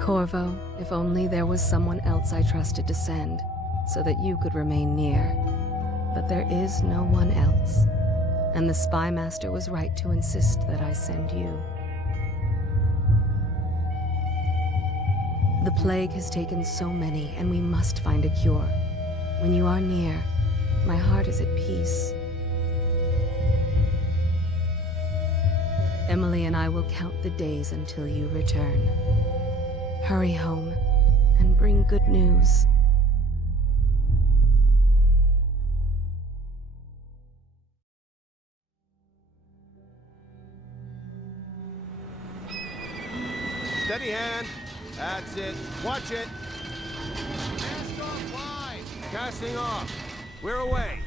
Corvo, if only there was someone else I trusted to send, so that you could remain near. But there is no one else, and the Spy Master was right to insist that I send you. The plague has taken so many, and we must find a cure. When you are near, my heart is at peace. Emily and I will count the days until you return. Hurry home, and bring good news. Steady hand. That's it. Watch it. Cast off line. Casting off. We're away.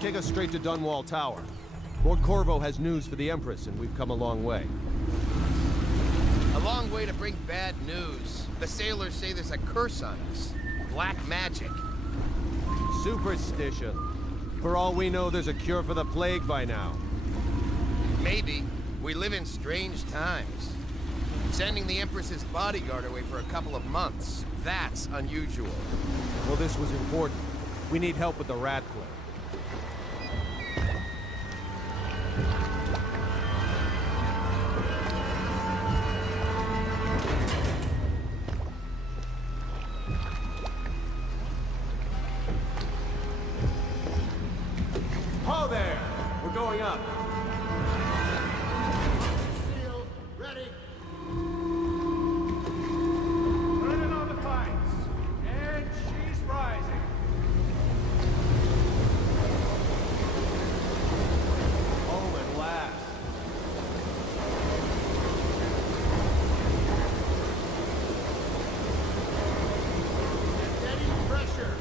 Take us straight to Dunwall Tower. Lord Corvo has news for the Empress, and we've come a long way. A long way to bring bad news. The sailors say there's a curse on us. Black magic. Superstition. For all we know, there's a cure for the plague by now. Maybe. We live in strange times. Sending the Empress's bodyguard away for a couple of months. That's unusual. Well, this was important. We need help with the rat plague. Ho there! We're going up. Seal, ready. Turning on the pipes. And she's rising. Home at last. Steady pressure.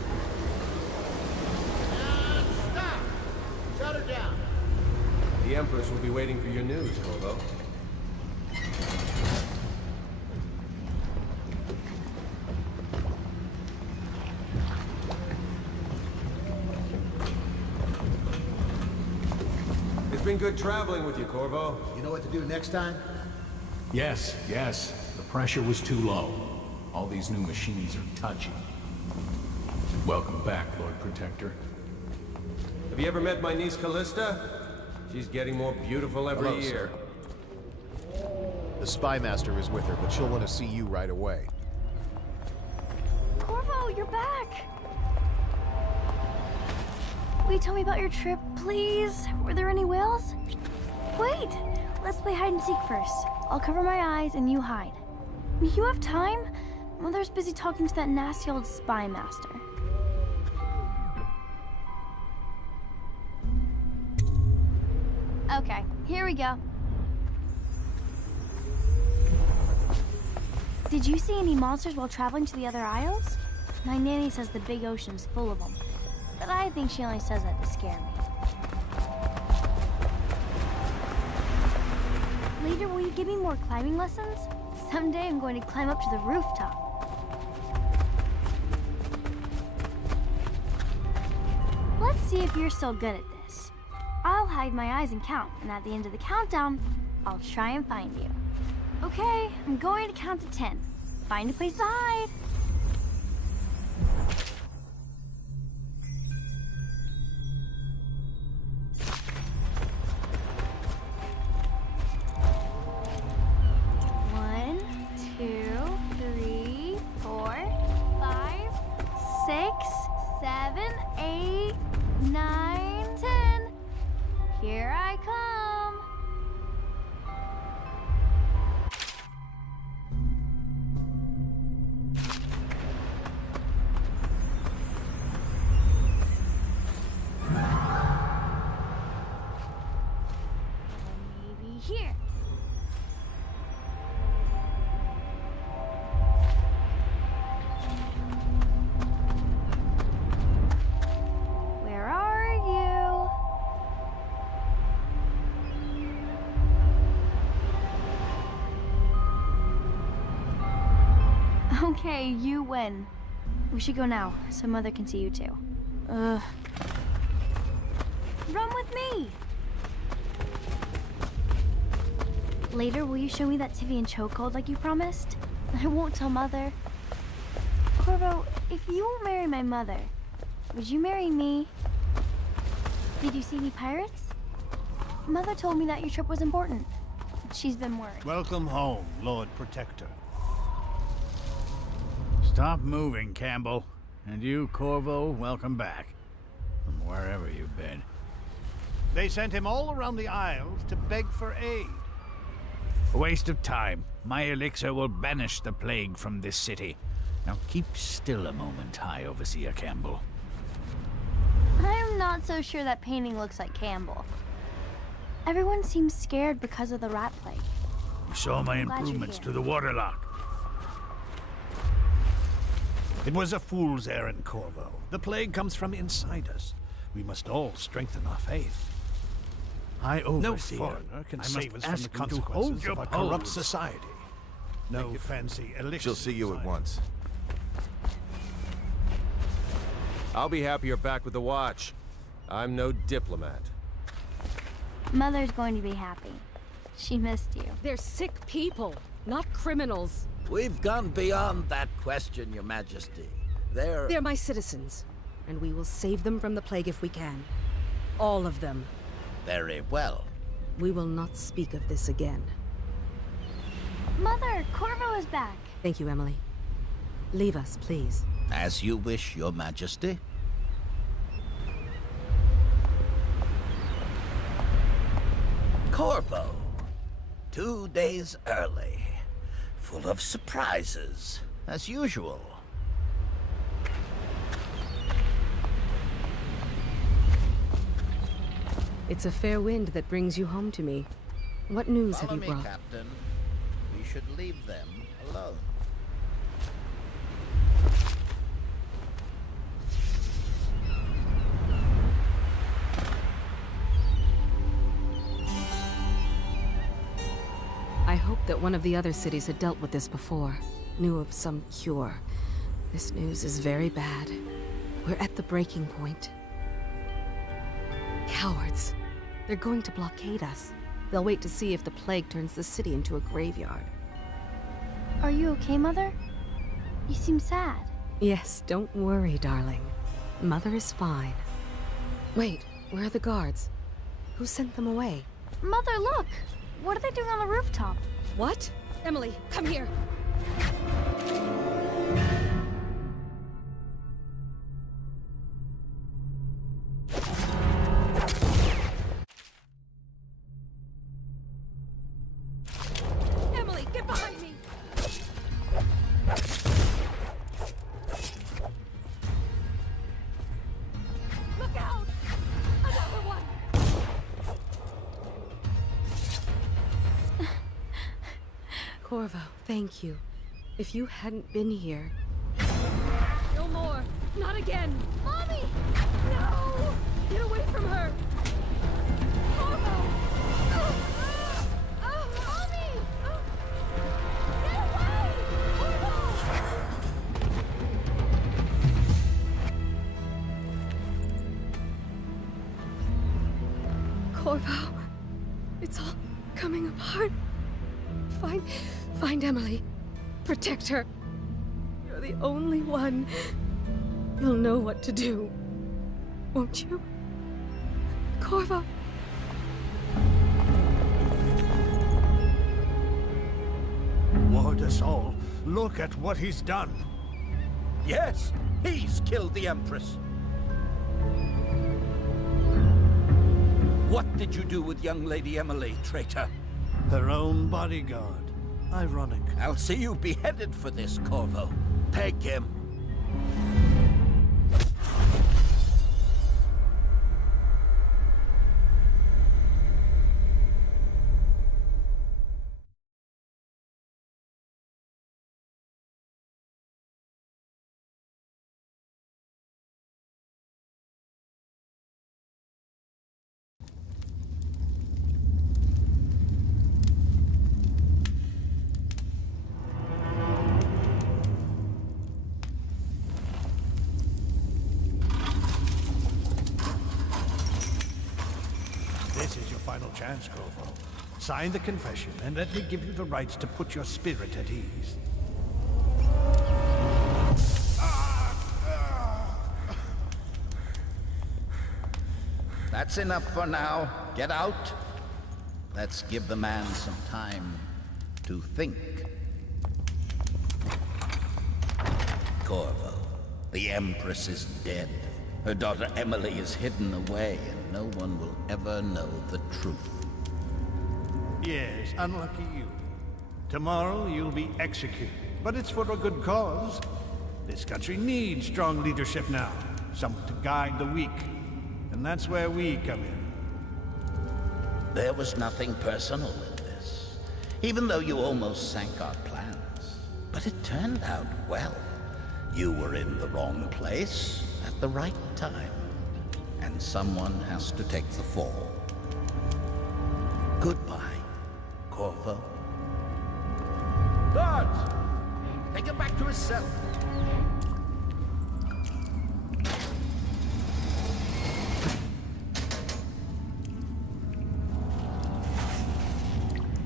And stop. Shut her down. The Empress will be waiting for your news, Trovo. It's been good traveling with you, Corvo. You know what to do next time? Yes. The pressure was too low. All these new machines are touchy. Welcome back, Lord Protector. Have you ever met my niece Callista? She's getting more beautiful every Hello, year. sir. The Spy Master is with her, but she'll want to see you right away. Corvo, you're back! Will you tell me about your trip, please? Were there any whales? Wait! Let's play hide and seek first. I'll cover my eyes and you hide. You have time? Mother's busy talking to that nasty old Spy Master. Okay, here we go. Did you see any monsters while traveling to the other isles? My nanny says the big ocean's full of them, but I think she only says that to scare me. Later, will you give me more climbing lessons? Someday I'm going to climb up to the rooftop. Let's see if you're still good at this. I'll hide my eyes and count, and at the end of the countdown, I'll try and find you. Okay, I'm going to count to 10. Find a place to hide. One, 2, 3, 4, 5, 6, 7, 8, 9, 10. Here I come. Maybe here. Where are you? Okay, you win. We should go now, so Mother can see you too. Ugh. Run with me! Later, will you show me that Tivian chokehold like you promised? I won't tell Mother. Corvo, if you won't marry my mother, would you marry me? Did you see any pirates? Mother told me that your trip was important. She's been worried. Welcome home, Lord Protector. Stop moving, Campbell. And you, Corvo, welcome back. From wherever you've been. They sent him all around the Isles to beg for aid. A waste of time. My elixir will banish the plague from this city. Now keep still a moment, High Overseer Campbell. I'm not so sure that painting looks like Campbell. Everyone seems scared because of the rat plague. You saw my Glad you're improvements here. to the waterlock. It was a fool's errand, Corvo. The plague comes from inside us. We must all strengthen our faith. High Overseer, foreigner can save us from the consequences of a corrupt society. No fancy elixir. She'll see you at design. once. I'll be happy you're back with the Watch. I'm no diplomat. Mother's going to be happy. She missed you. They're sick people, not criminals. We've gone beyond that question, Your Majesty. They're my citizens, and we will save them from the plague if we can. All of them. Very well. We will not speak of this again. Mother, Corvo is back. Thank you, Emily. Leave us, please. As you wish, Your Majesty. Corvo. 2 days early. Full of surprises, as usual. It's a fair wind that brings you home to me. What news Follow have me, you brought? Captain. We should leave them alone. I hoped that one of the other cities had dealt with this before, knew of some cure. This news is very bad. We're at the breaking point. Cowards. They're going to blockade us. They'll wait to see if the plague turns the city into a graveyard. Are you okay, Mother? You seem sad. Yes, don't worry, darling. Mother is fine. Wait, where are the guards? Who sent them away? Mother, look! What are they doing on the rooftop? What? Emily, come here! Emily, get behind me! Look out! Another one! Corvo, thank you. If you hadn't been here... No more! Not again! Mommy! No! Get away from her! Corvo! Mommy! Get away! Corvo! Corvo, it's all coming apart. Find Emily. Protect her. You're the only one. You'll know what to do. Won't you? Corvo. Lord us all, look at what he's done. Yes, he's killed the Empress. What did you do with young Lady Emily, traitor? Her own bodyguard. Ironic. I'll see you beheaded for this, Corvo. Peg him. This is your final chance, Trovo. Sign the confession, and let me give you the rights to put your spirit at ease. That's enough for now. Get out. Let's give the man some time to think. Corvo, the Empress is dead. Her daughter Emily is hidden away, and no one will ever know the truth. Yes, unlucky you. Tomorrow you'll be executed, but it's for a good cause. This country needs strong leadership now, someone to guide the weak. And that's where we come in. There was nothing personal in this, even though you almost sank our plans. But it turned out well. You were in the wrong place at the right time, and someone has to take the fall. Goodbye, Corvo. Guards! Take him back to his cell.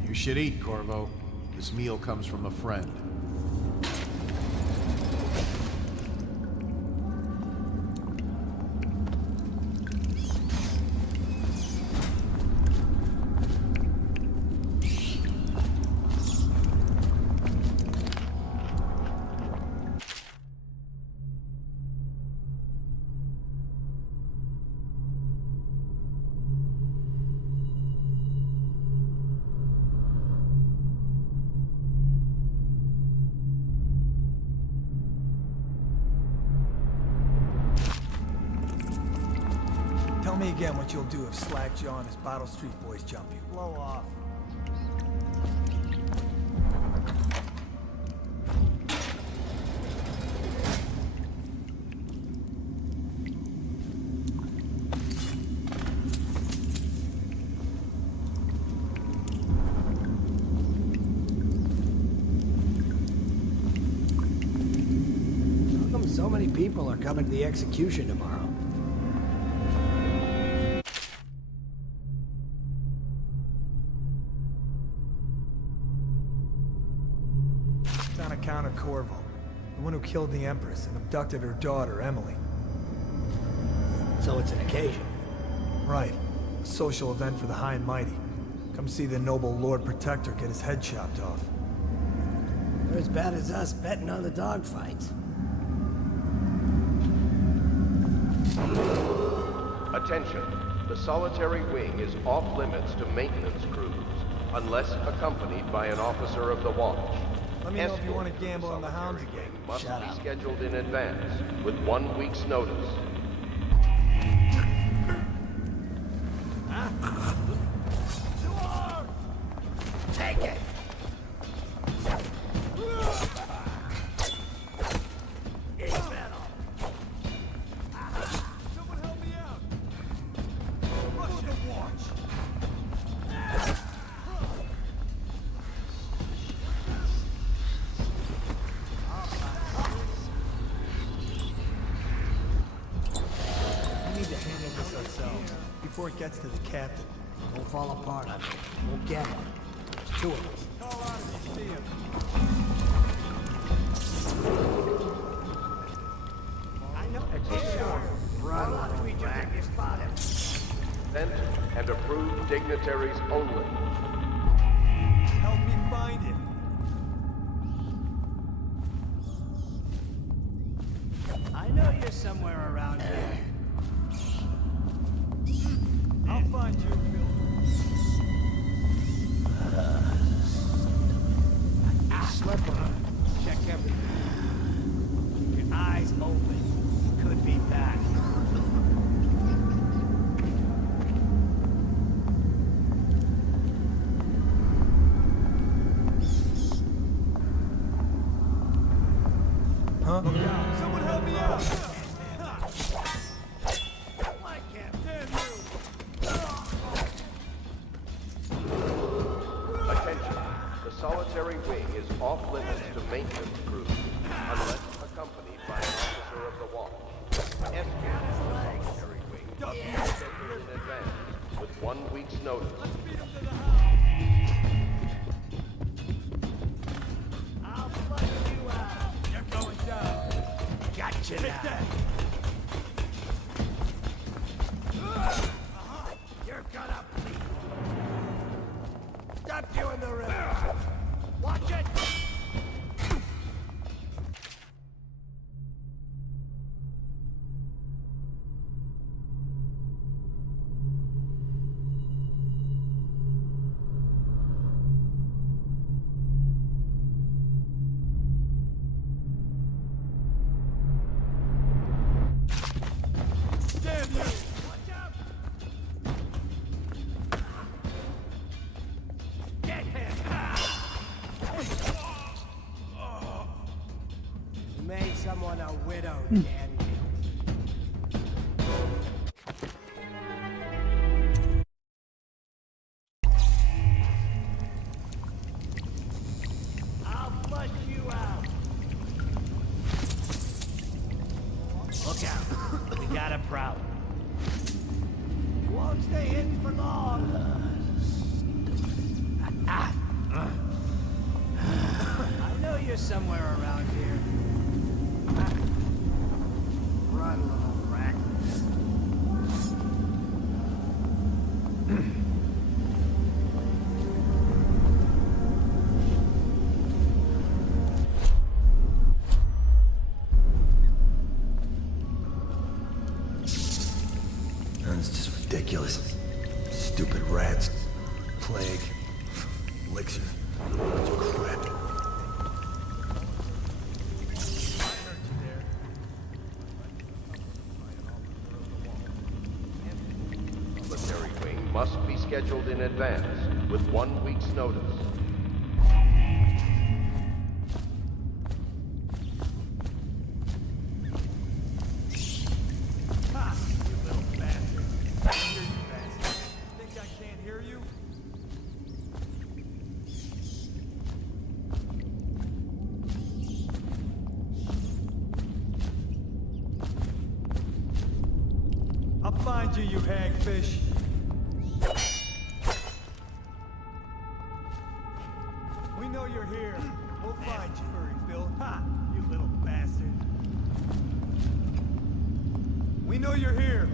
You should eat, Corvo. This meal comes from a friend. Tell me again what you'll do if Slag Jaw and his Bottle Street boys jump you. Blow off. How come so many people are coming to the execution tomorrow? On account of Corvo, the one who killed the Empress and abducted her daughter, Emily. So it's an occasion. Right. A social event for the high and mighty. Come see the noble Lord Protector get his head chopped off. They're as bad as us betting on the dogfights. Attention. The solitary wing is off limits to maintenance crews, unless accompanied by an officer of the watch. Let me know if you Escort want to to the gamble on the hounds solitary again. wing must Shut be up. scheduled in advance, with 1 week's notice. Take it! before it gets to the captain. Don't fall apart on it. We'll get him. There's 2 of us. Call out if you see him. I know. Run, little rat. You spot him. Sent and approved dignitaries only. Help me find him. I know you're somewhere around here. I'll find you, Bill. Slipper. Check everything. Keep your eyes open. He could be back. Huh? Someone help me out! Attention. The solitary wing is off limits to maintenance crews, unless accompanied by an officer of the watch. Escort the solitary wing must be scheduled in advance, with 1 week's notice. I'll flush you out. You're going down. Gotcha now. You're gonna bleed. Dump you in the river. Watch it. Damn you! Watch out. Get him. You made someone a widow, damn you. I'll flush you out. Look out. We got a problem. You won't stay hidden for long. I know you're somewhere around here. Run, little rat. That's just ridiculous. Stupid rats. Plague. Elixir. Bunch of crap. Solitary wing must be scheduled in advance, with 1 week's notice. Ha! You little bastard. I hear you, bastard. Think I can't hear you? I'll find you, you hagfish. We know you're here. We'll find you, furry Phil. Ha! You little bastard. We know you're here.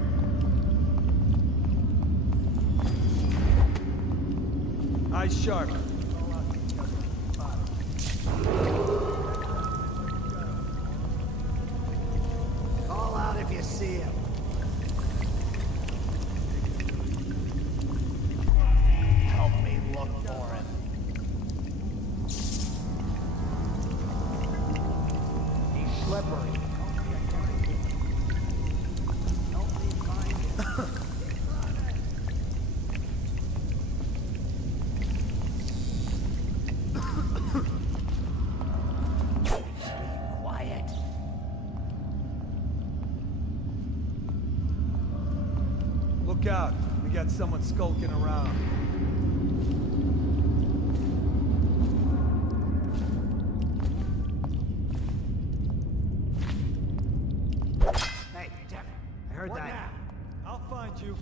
Eyes sharp. Call out if you see him. Help me look for him. He's slippery. Help me find him. Be quiet. Look out. We got someone skulking around. Hey, damn it. I heard that. I'll find you.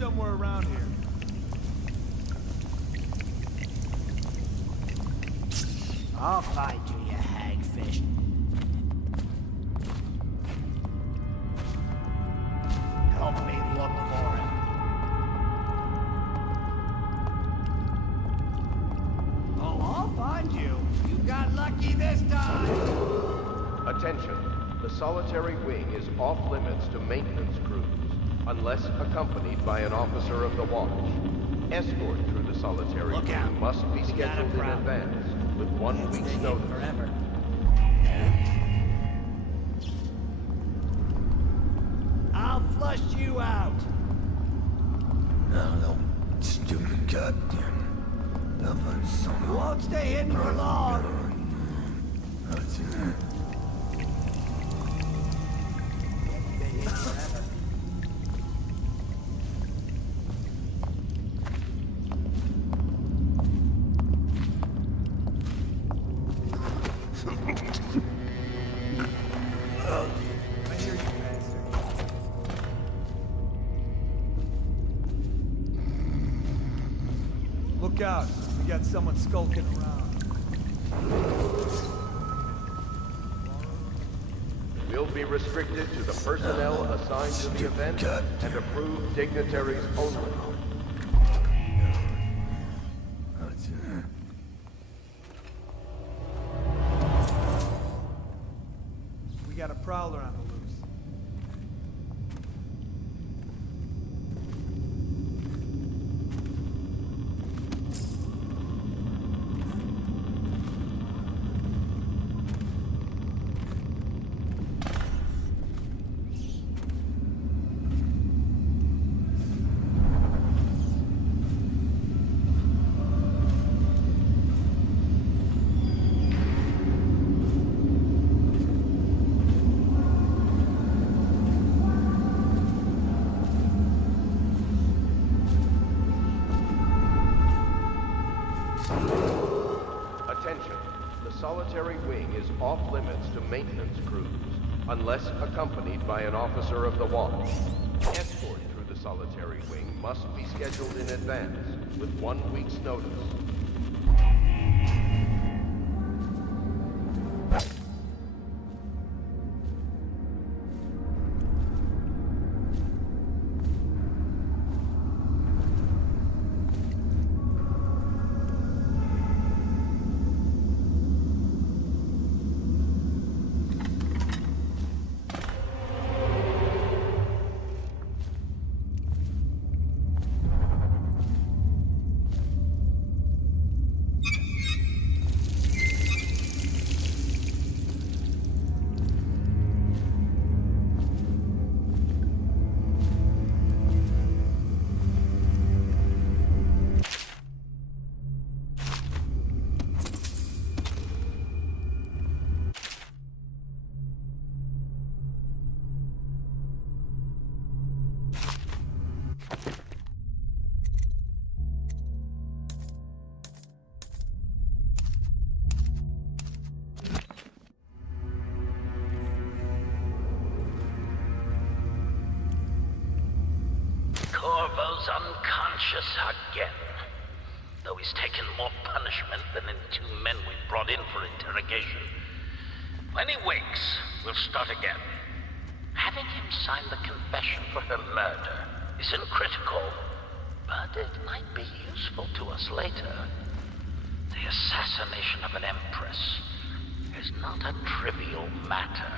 somewhere around here. I'll find you, you hagfish. Help me look for him. Oh, I'll find you. You got lucky this time. Attention. The solitary wing is off limits to maintenance crews, unless accompanied by an officer of the watch. Escort through the solitary Look out. wing must be We got a scheduled in problem. advance, with 1 Can't week's stay here notice. forever. I'll flush you out. No, stupid goddamn. Won't stay hidden for long. Can't stay here forever. I hear you, bastard. Look out. We got someone skulking around. Will be restricted to the personnel assigned to the event and approved dignitaries only. We got a prowler on the loose. Attention. The solitary wing is off limits to maintenance crews, unless accompanied by an officer of the watch. Escort through the solitary wing must be scheduled in advance, with 1 week's notice. Corvo's unconscious again. Though he's taken more punishment than the 2 men we brought in for interrogation. When he wakes, we'll start again. Having him sign the confession for her murder isn't critical, but it might be useful to us later. The assassination of an empress is not a trivial matter.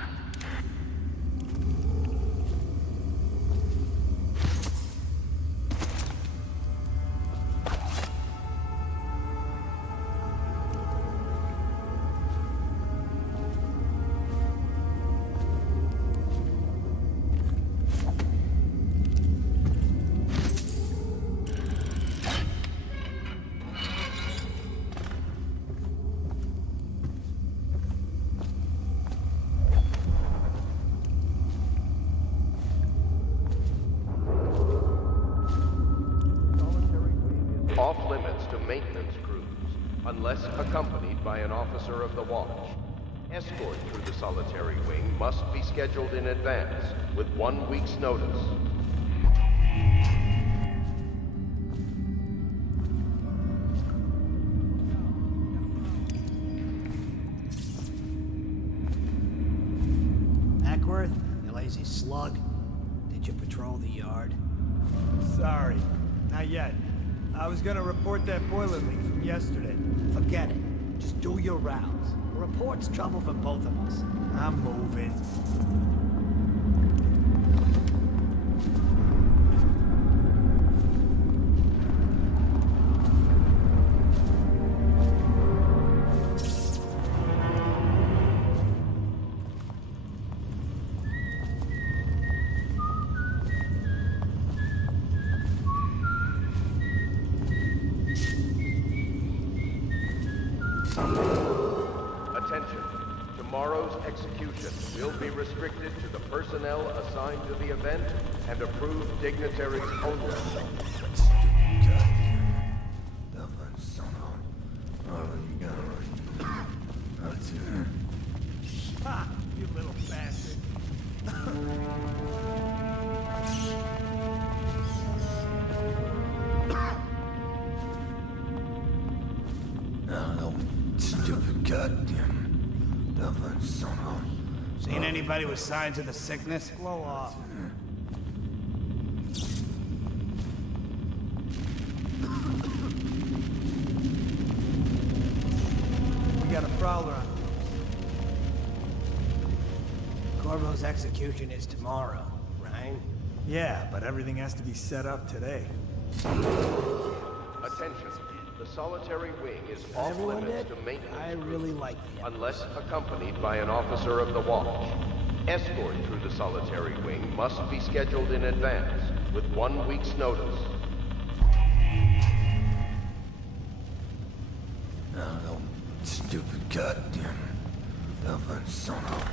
Off limits to maintenance crews, unless accompanied by an officer of the watch. Escort through the solitary wing must be scheduled in advance, with 1 week's notice. crazy slug? Did you patrol the yard? Sorry, not yet. I was gonna report that boiler leak from yesterday. Forget it. Just do your rounds. A report's trouble for both of us. I'm moving. Attention. Tomorrow's execution will be restricted to the personnel assigned to the event and approved dignitaries only. Ha! You little bastard. Stupid goddamn Dublin son of... Seen anybody with signs of the sickness? Blow off. We got a prowler on. Corvo's execution is tomorrow, right? Yeah, but everything has to be set up today. Attention. The solitary wing is off Everyone limits did? to maintenance I really like the unless accompanied by an officer of the watch. Escort through the solitary wing must be scheduled in advance with 1 week's notice. No, stupid goddamn Dublin son of...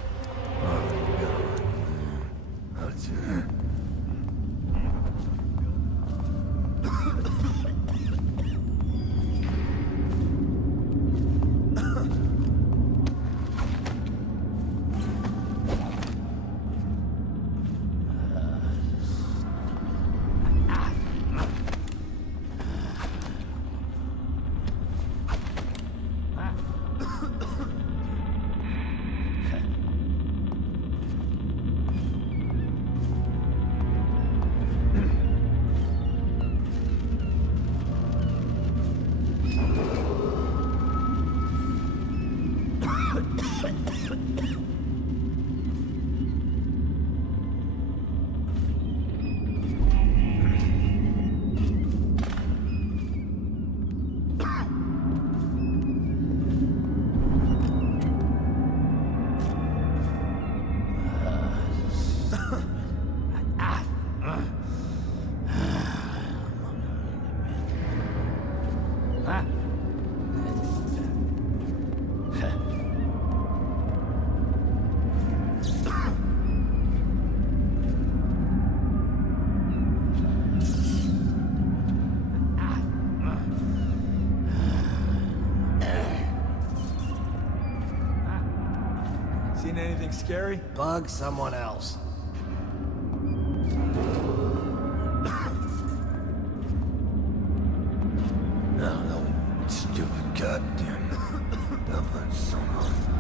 Seen anything scary? Bug someone else. No, stupid goddamn Dublin son of...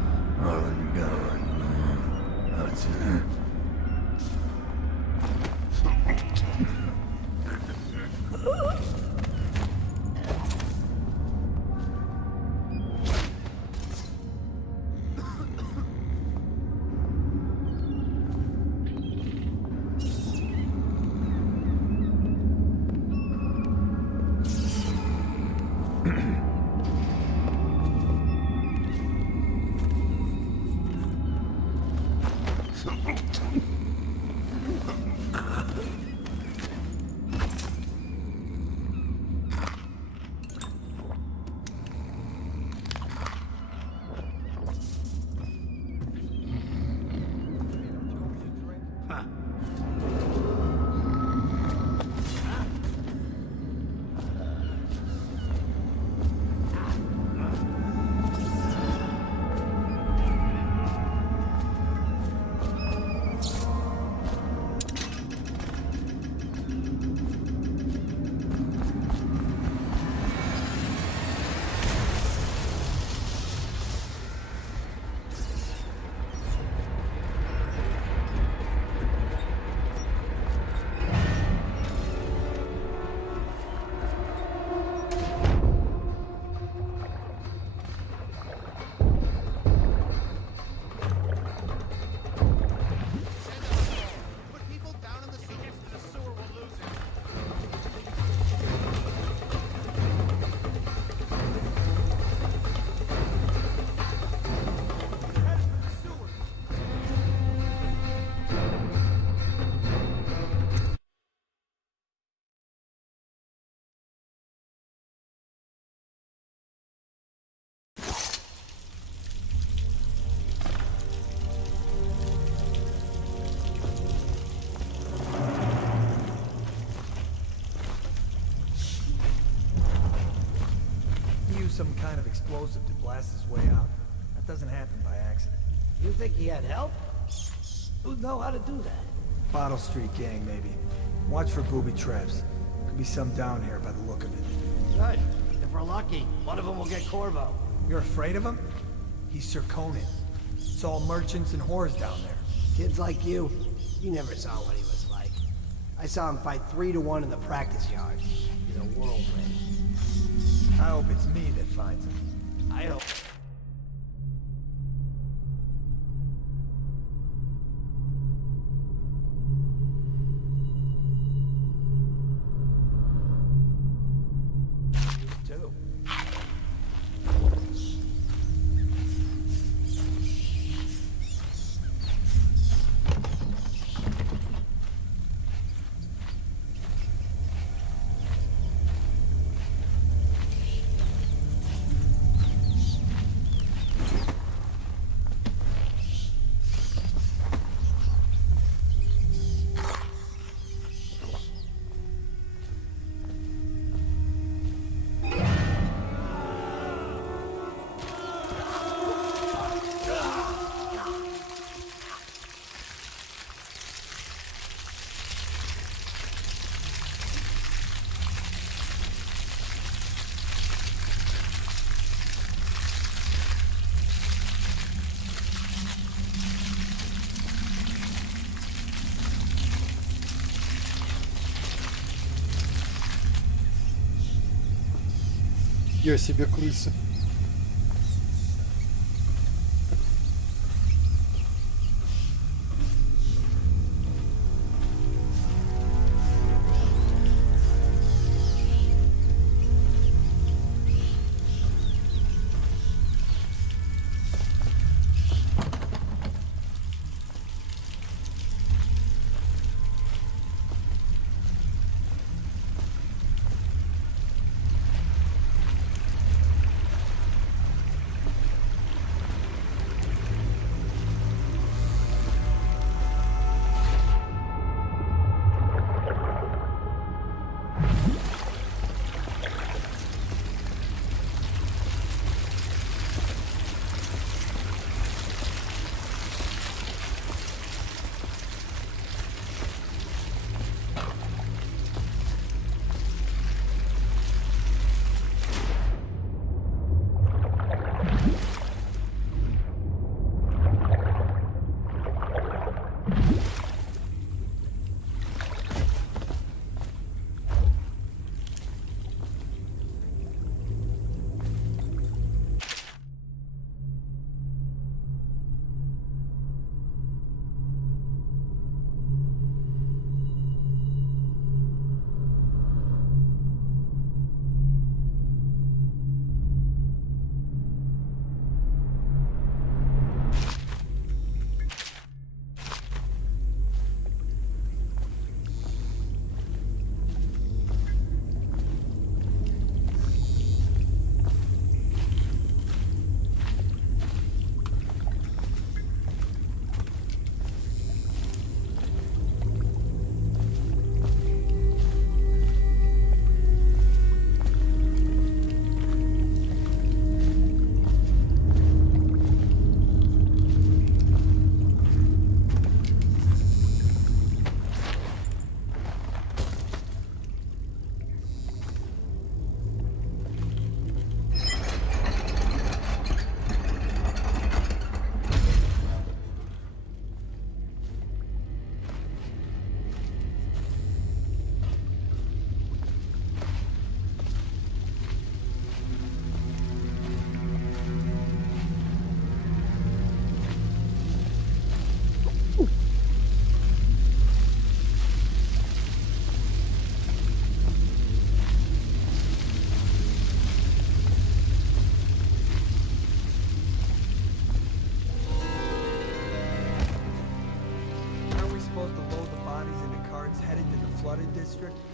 some kind of explosive to blast his way out. That doesn't happen by accident. You think he had help? Who'd know how to do that? Bottle Street gang, maybe. Watch for booby traps. Could be some down here by the look of it. Good. If we're lucky, one of them will get Corvo. You're afraid of him? He's Sir Conan. It's all merchants and whores down there. Kids like you never saw what he was like. I saw him fight 3-to-1 in the practice yard. He's a whirlwind. I hope it's me that finds him. I hope. Too. Я себе крыса.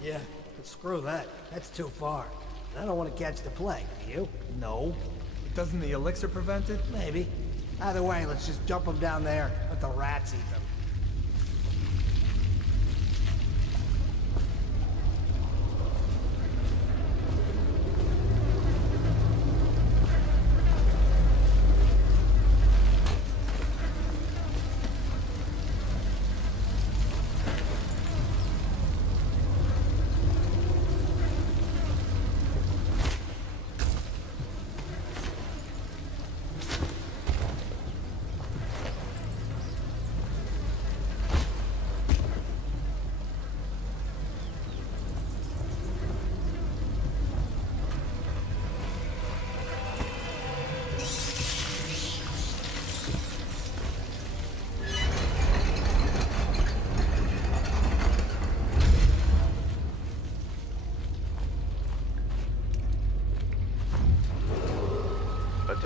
Yeah, but screw that. That's too far. I don't want to catch the plague, do you? No. Doesn't the elixir prevent it? Maybe. Either way, let's just dump them down there. Let the rats eat them.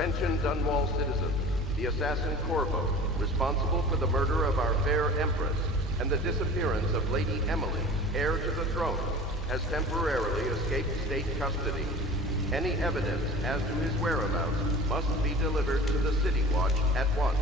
Attention Dunwall citizens. The assassin Corvo, responsible for the murder of our fair Empress and the disappearance of Lady Emily, heir to the throne, has temporarily escaped state custody. Any evidence as to his whereabouts must be delivered to the City Watch at once.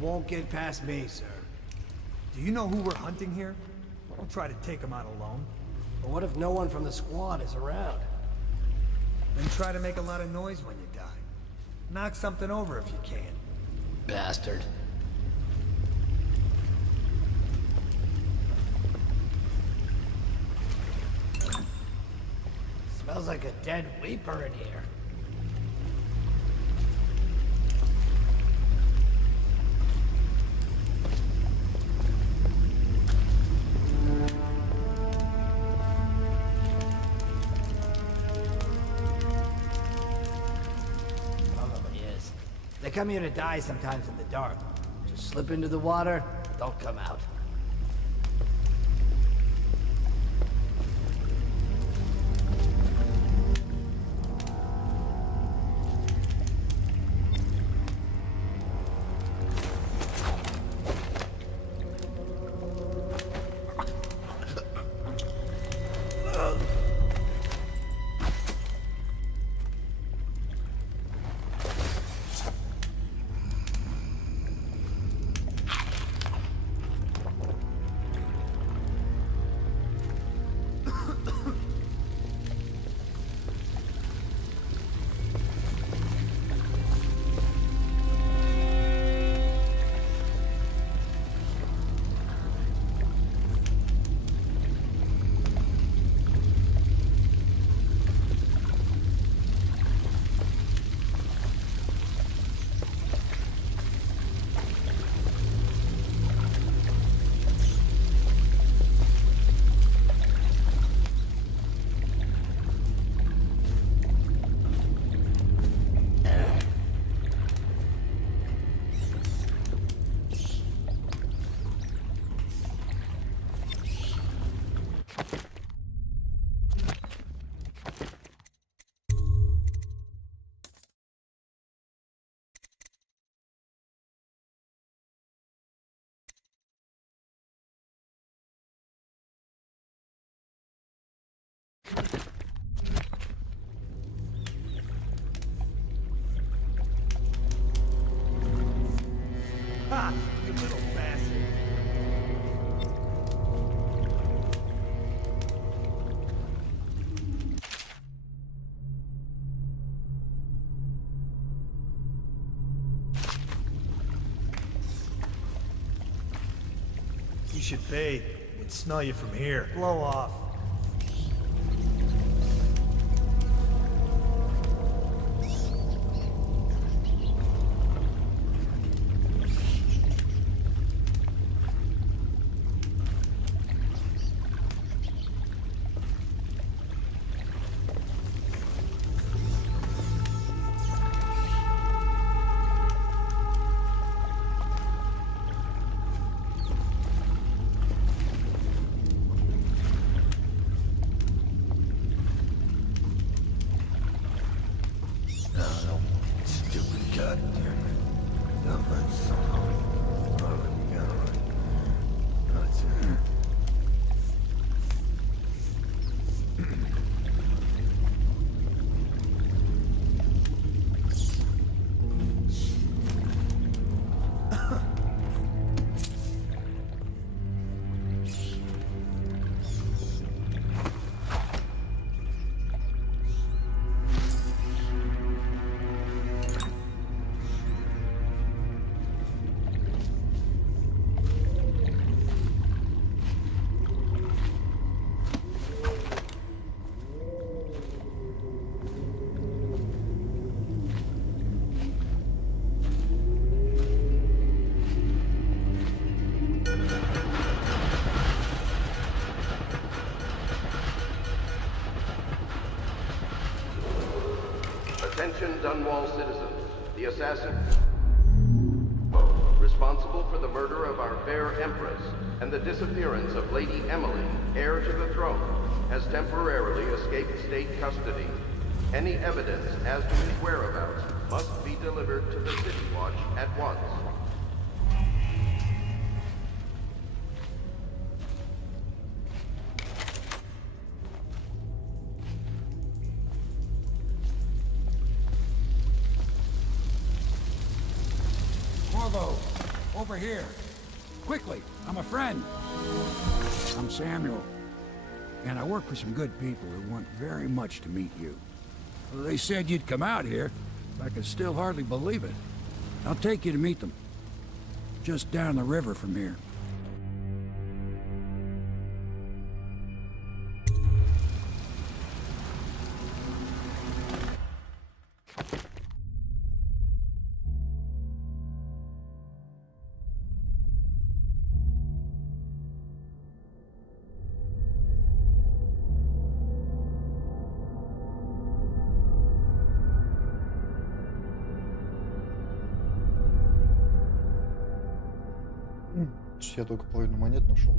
won't get past me, sir. Do you know who we're hunting here? Don't try to take him out alone. But what if no one from the squad is around? Then try to make a lot of noise when you die. Knock something over if you can. Bastard. Smells like a dead Weeper in here. Probably is. They come here to die sometimes in the dark. Just slip into the water, don't come out. Ha! You little bastard. You should bathe. I can smell you from here. Blow off. Attention Dunwall citizens. The assassin responsible for the murder of our fair Empress and the disappearance of Lady Emily, heir to the throne, has temporarily escaped state custody. Any evidence as to his whereabouts must be delivered to the City Watch at once. Trovo, over here. Quickly, I'm a friend. I'm Samuel. And I work for some good people who want very much to meet you. They said you'd come out here. I can still hardly believe it. I'll take you to meet them. Just down the river from here. Я только половину монет нашел.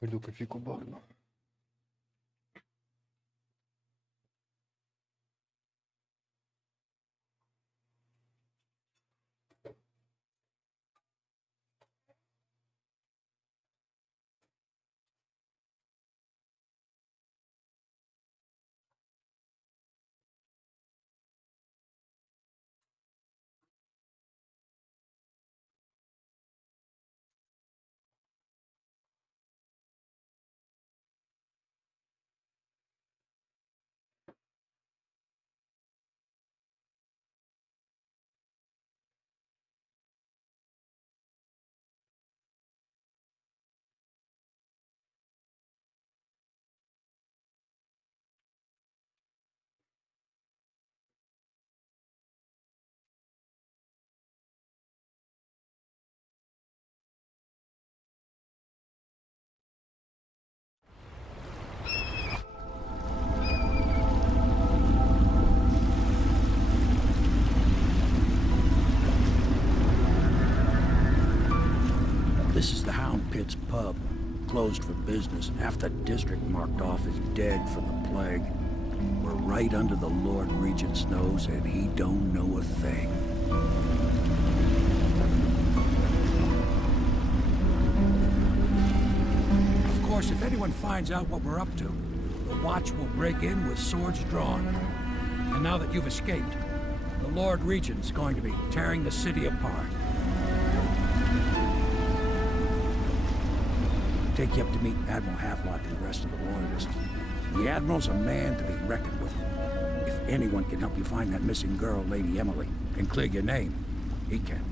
Пойду кофейку бахну. This is the Hound Pit's pub, closed for business. Half the district marked off as dead from the plague. We're right under the Lord Regent's nose, and he don't know a thing. Of course, if anyone finds out what we're up to, the Watch will break in with swords drawn. And now that you've escaped, the Lord Regent's going to be tearing the city apart. Take you up to meet Admiral Havelock and the rest of the Loyalists. The Admiral's a man to be reckoned with. If anyone can help you find that missing girl, Lady Emily, and clear your name, he can.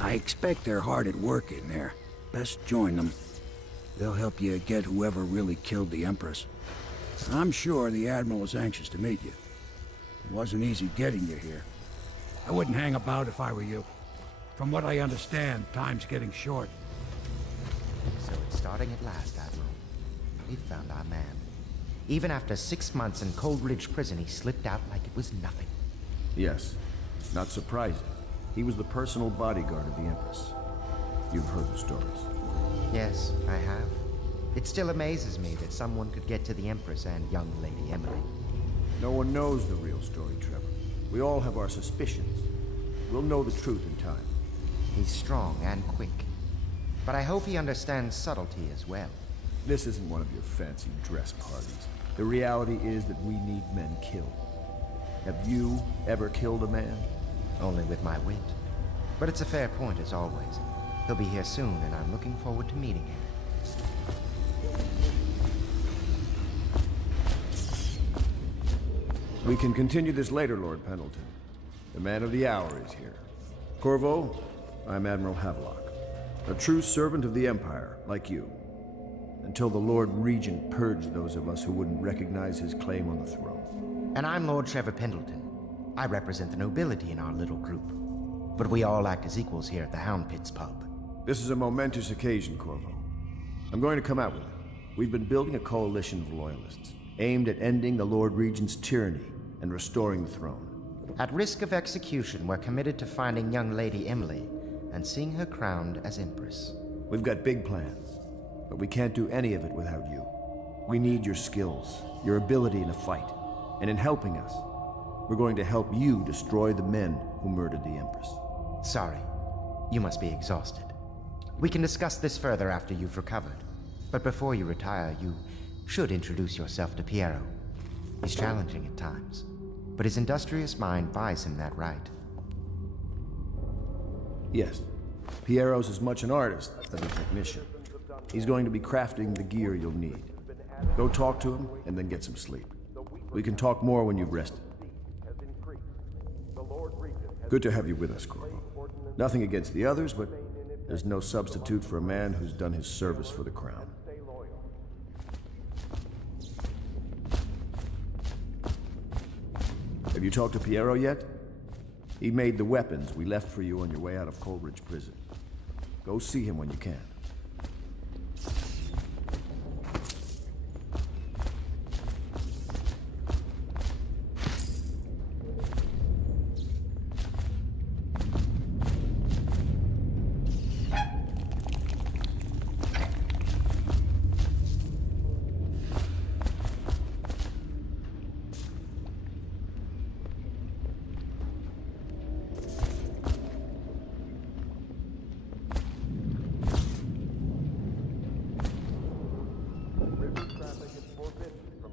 I expect they're hard at work in there. Best join them. They'll help you get whoever really killed the Empress. I'm sure the Admiral is anxious to meet you. It wasn't easy getting you here. I wouldn't hang about if I were you. From what I understand, time's getting short. So it's starting at last, Admiral. We've found our man. Even after 6 months in Cold Ridge Prison, he slipped out like it was nothing. Yes. Not surprising. He was the personal bodyguard of the Empress. You've heard the stories. Yes, I have. It still amazes me that someone could get to the Empress and young Lady Emily. No one knows the real story, Trevor. We all have our suspicions. We'll know the truth in time. He's strong and quick. But I hope he understands subtlety as well. This isn't one of your fancy dress parties. The reality is that we need men killed. Have you ever killed a man? Only with my wit. But it's a fair point as always. He'll be here soon, and I'm looking forward to meeting him. We can continue this later, Lord Pendleton. The man of the hour is here. Corvo, I'm Admiral Havelock. A true servant of the Empire, like you. Until the Lord Regent purged those of us who wouldn't recognize his claim on the throne. And I'm Lord Trevor Pendleton. I represent the nobility in our little group. But we all act as equals here at the Hound Pits pub. This is a momentous occasion, Corvo. I'm going to come out with it. We've been building a coalition of loyalists, aimed at ending the Lord Regent's tyranny and restoring the throne. At risk of execution, we're committed to finding young Lady Emily and seeing her crowned as Empress. We've got big plans, but we can't do any of it without you. We need your skills, your ability in a fight, and in helping us, we're going to help you destroy the men who murdered the Empress. Sorry, you must be exhausted. We can discuss this further after you've recovered. But before you retire, you should introduce yourself to Piero. He's challenging at times, but his industrious mind buys him that right. Yes, Piero's as much an artist as a technician. He's going to be crafting the gear you'll need. Go talk to him, and then get some sleep. We can talk more when you've rested. Good to have you with us, Corvo. Nothing against the others, but there's no substitute for a man who's done his service for the crown. Have you talked to Piero yet? He made the weapons we left for you on your way out of Coleridge Prison. Go see him when you can.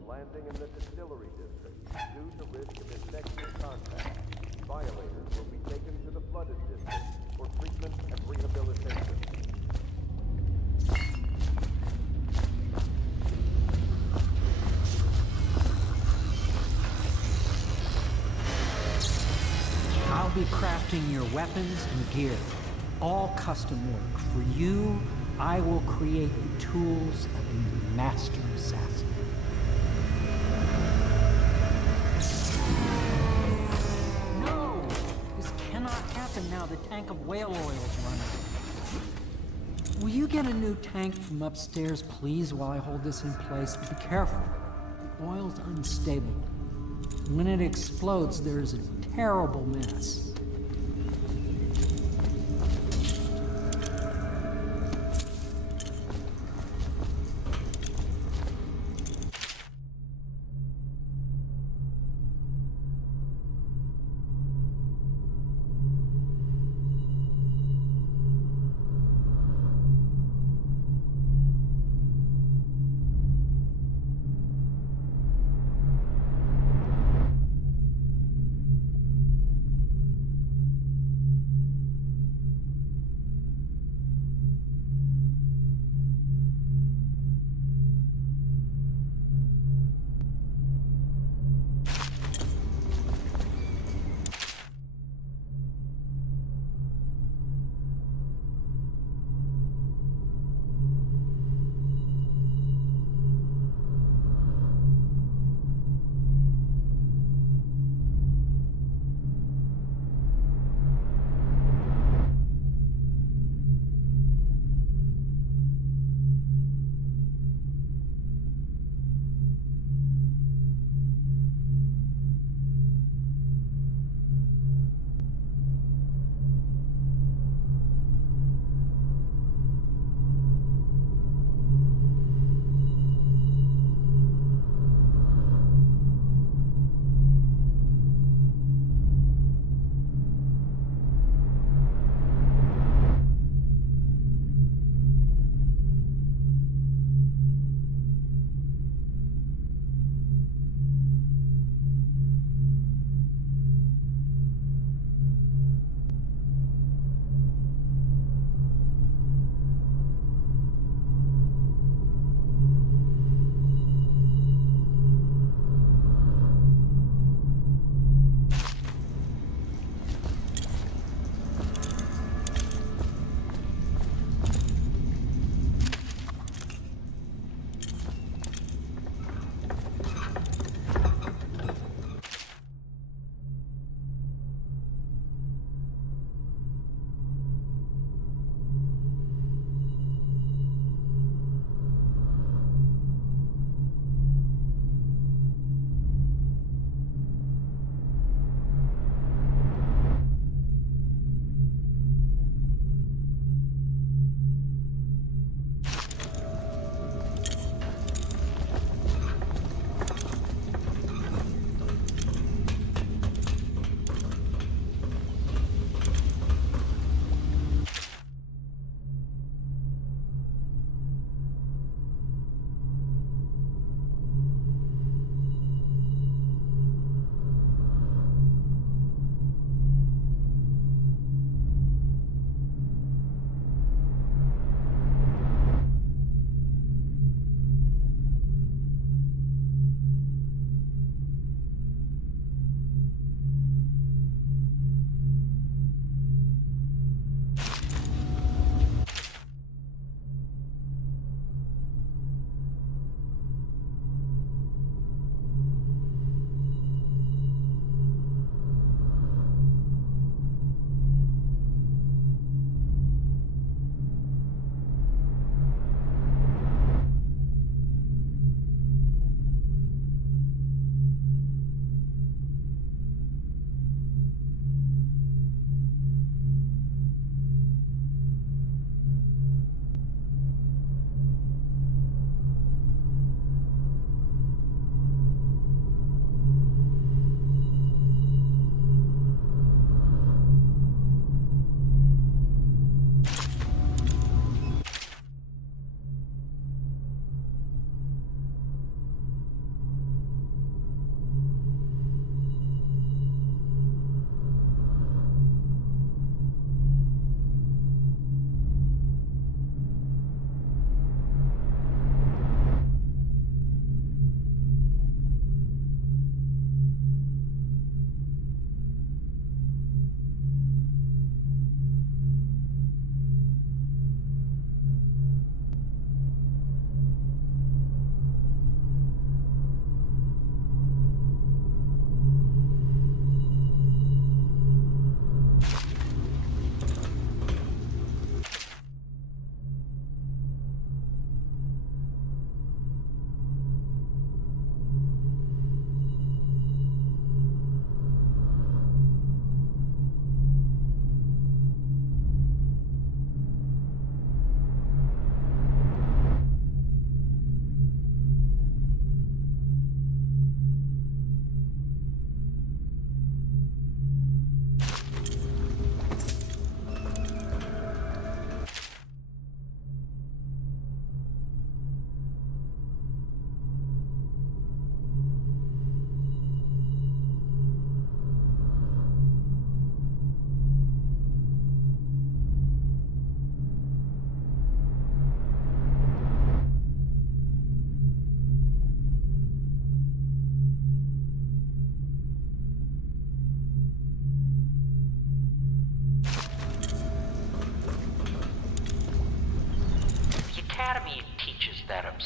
landing in the distillery district due to risk of infection contact. Violators will be taken to the flooded district for treatment and rehabilitation. I'll be crafting your weapons and gear. All custom work. For you, I will create the tools of a master assassin. No! This cannot happen now. The tank of whale oil is running. Will you get a new tank from upstairs, please, while I hold this in place? Be careful. The oil's unstable. When it explodes, there's a terrible mess.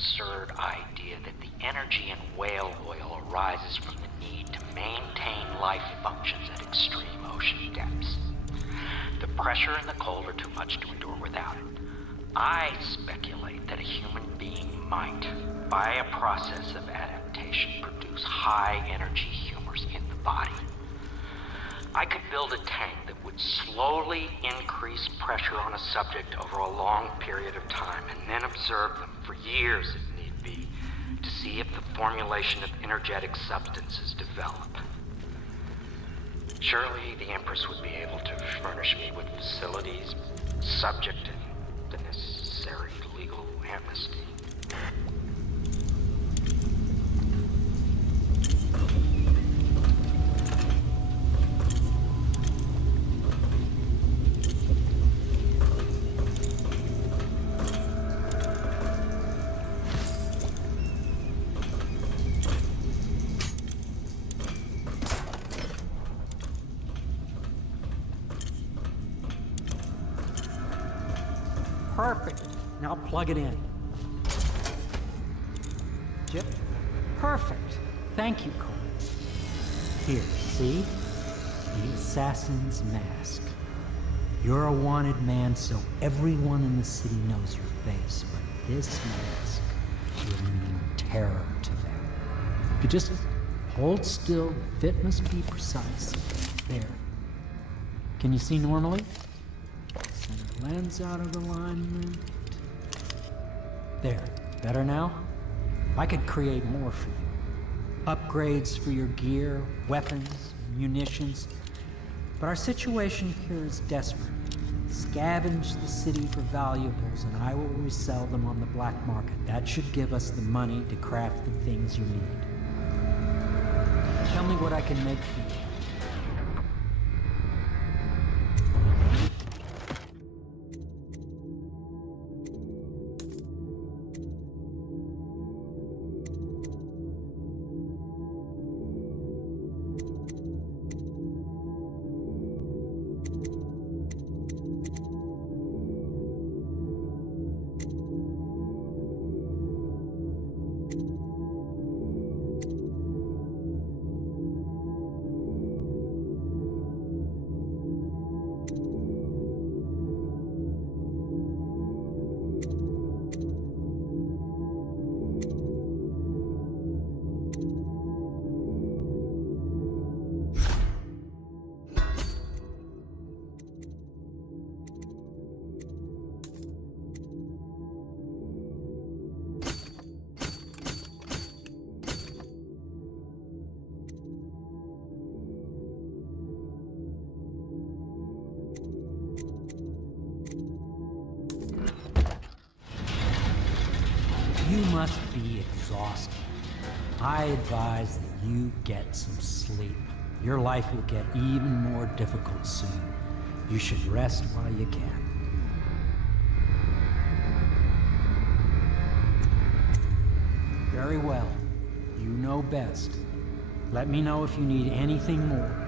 absurd idea that the energy in whale oil arises from the need to maintain life functions at extreme ocean depths. The pressure and the cold are too much to endure without it. I speculate that a human being might, by a process of adaptation, produce high-energy humors in the body. I could build a tank that would slowly increase pressure on a subject over a long period of time, and then observe them for years if need be, to see if the formulation of energetic substances develop. Surely the Empress would be able to furnish me with facilities subject to the necessary legal amnesty. Perfect. Now plug it in. Chip? Perfect. Thank you, Cole. Here, see? The assassin's mask. You're a wanted man, so everyone in the city knows your face, but this mask will mean terror to them. If you just hold still, the fit must be precise. There. Can you see normally? Center lens out of alignment. There. Better now? I could create more for you. Upgrades for your gear, weapons, munitions. But our situation here is desperate. Scavenge the city for valuables and I will resell them on the black market. That should give us the money to craft the things you need. Tell me what I can make for you. You must be exhausted. I advise that you get some sleep. Your life will get even more difficult soon. You should rest while you can. Very well. You know best. Let me know if you need anything more.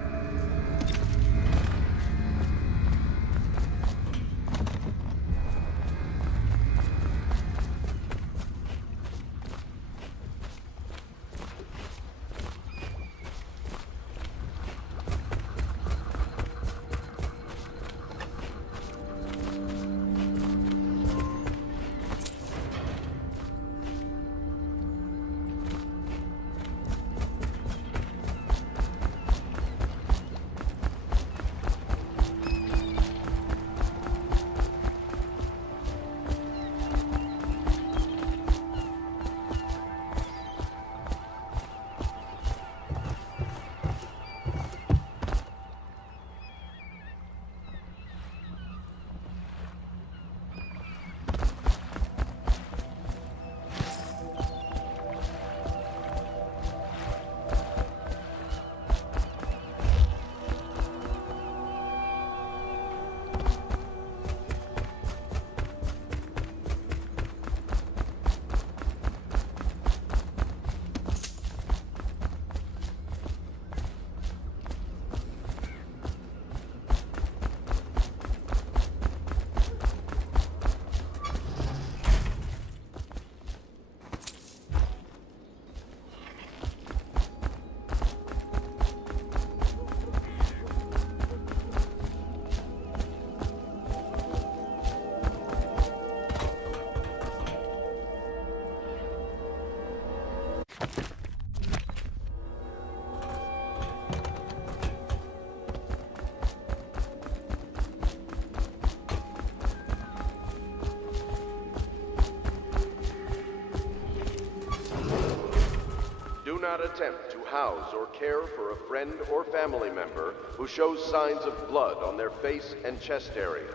not attempt to house or care for a friend or family member who shows signs of blood on their face and chest area.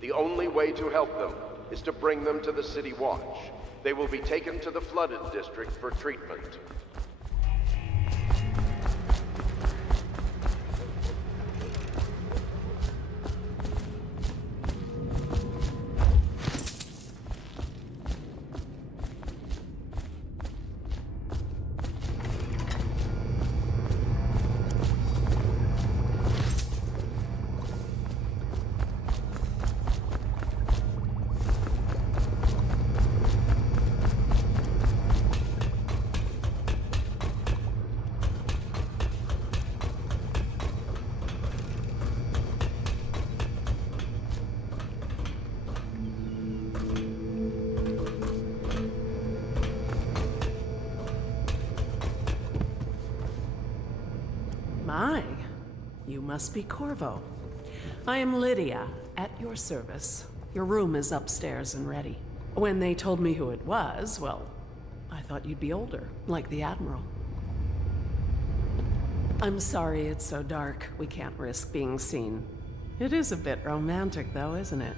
The only way to help them is to bring them to the City Watch. They will be taken to the flooded district for treatment. My, you must be Corvo. I am Lydia, at your service. Your room is upstairs and ready. When they told me who it was, well, I thought you'd be older, like the Admiral. I'm sorry it's so dark. We can't risk being seen. It is a bit romantic, though, isn't it?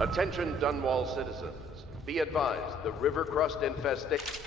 Attention Dunwall citizens. Be advised, the river crust infestation...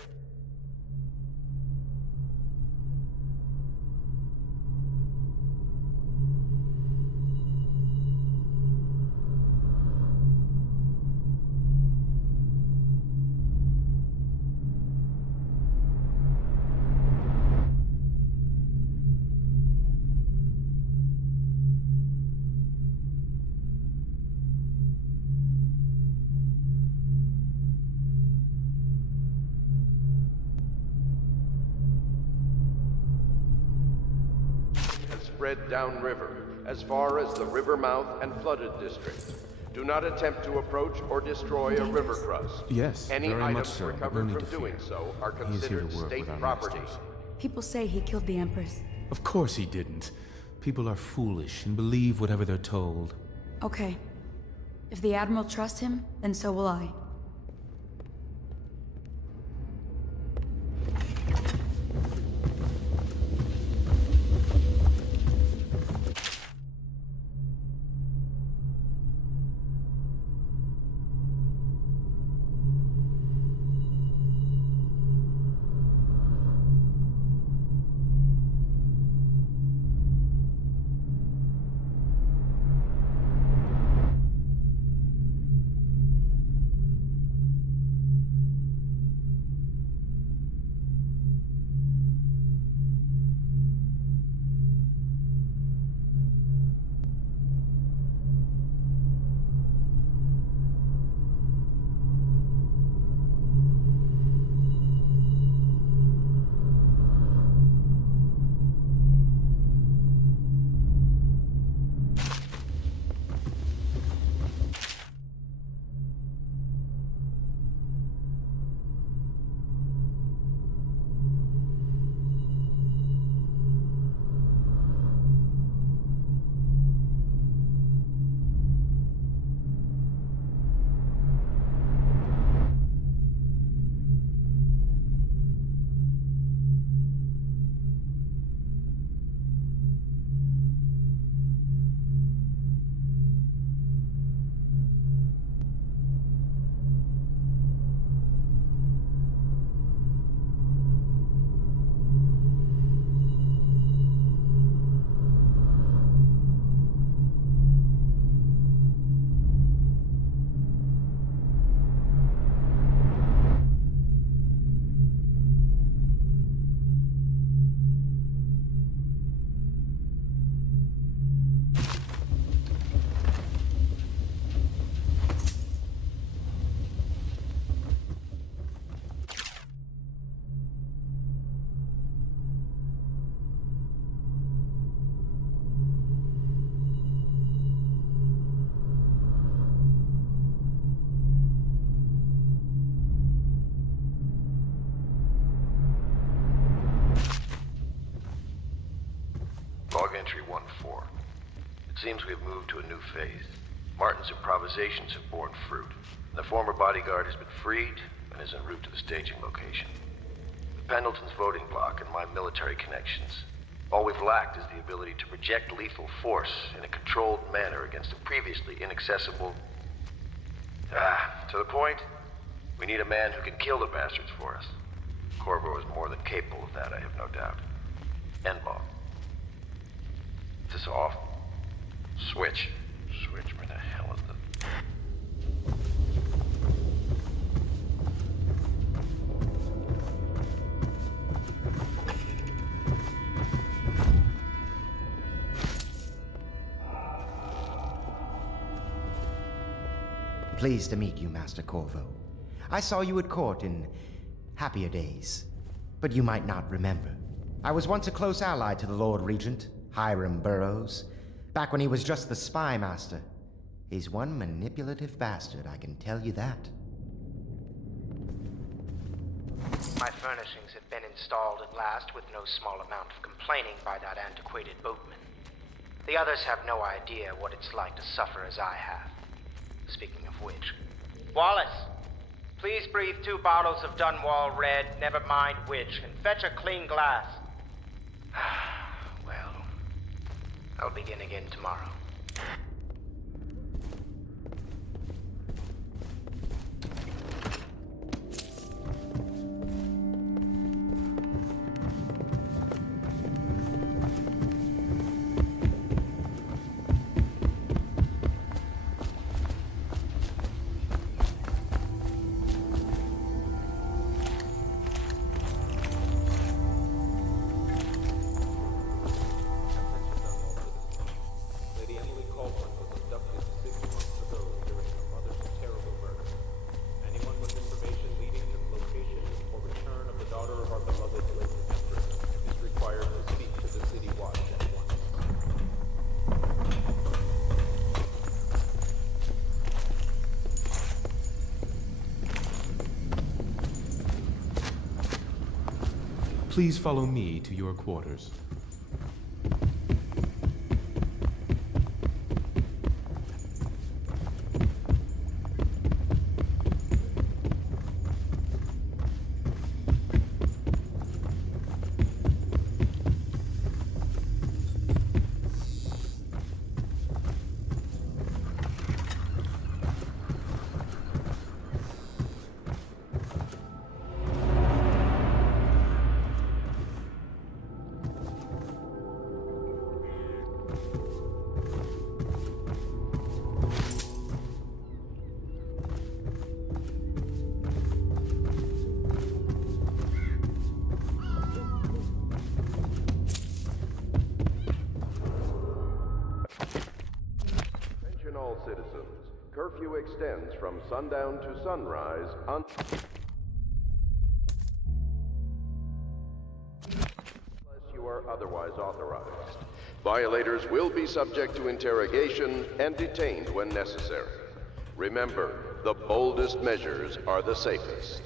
spread downriver, as far as the river mouth and flooded district. Do not attempt to approach or destroy a river crust. Yes, any very much items so. recovered No need from to doing fear. so are He is here considered to work state with our property. masters. People say he killed the Empress. Of course he didn't. People are foolish and believe whatever they're told. Okay. If the Admiral trusts him, then so will I. before. It seems we have moved to a new phase. Martin's improvisations have borne fruit. The former bodyguard has been freed and is en route to the staging location. With Pendleton's voting bloc and my military connections, all we've lacked is the ability to project lethal force in a controlled manner against a previously inaccessible... to the point, we need a man who can kill the bastards for us. Corvo is more than capable of that, I have no doubt. N-bomb. Is this off? Switch. Switch, where the hell is the... Pleased to meet you, Master Corvo. I saw you at court in happier days, but you might not remember. I was once a close ally to the Lord Regent, Hiram Burroughs, back when he was just the spy master. He's one manipulative bastard, I can tell you that. My furnishings have been installed at last with no small amount of complaining by that antiquated boatman. The others have no idea what it's like to suffer as I have. Speaking of which... Wallace! Please breathe 2 bottles of Dunwall Red, never mind which, and fetch a clean glass. Well, I'll begin again tomorrow. Please follow me to your quarters. Citizens, curfew extends from sundown to sunrise unless you are otherwise authorized. Violators will be subject to interrogation and detained when necessary. Remember, the boldest measures are the safest.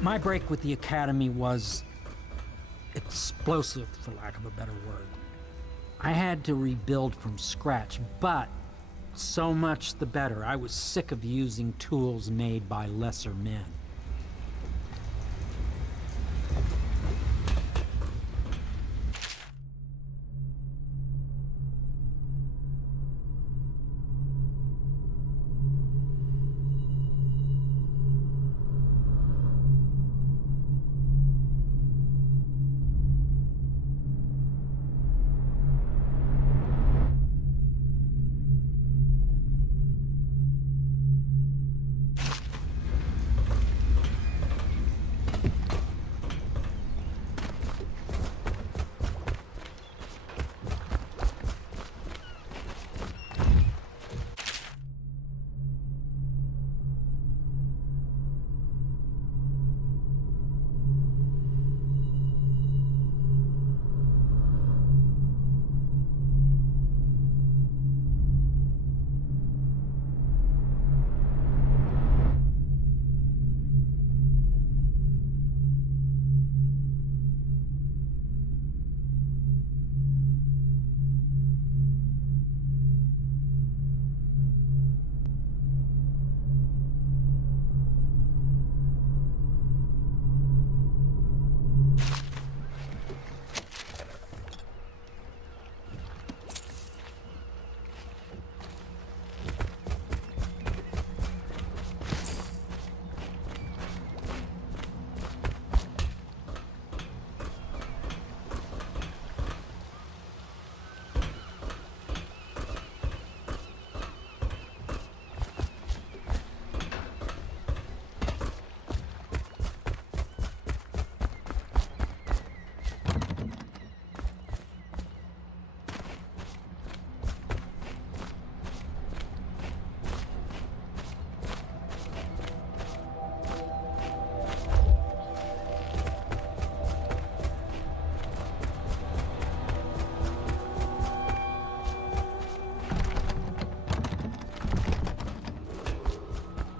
My break with the Academy was explosive, for lack of a better word. I had to rebuild from scratch, but so much the better. I was sick of using tools made by lesser men.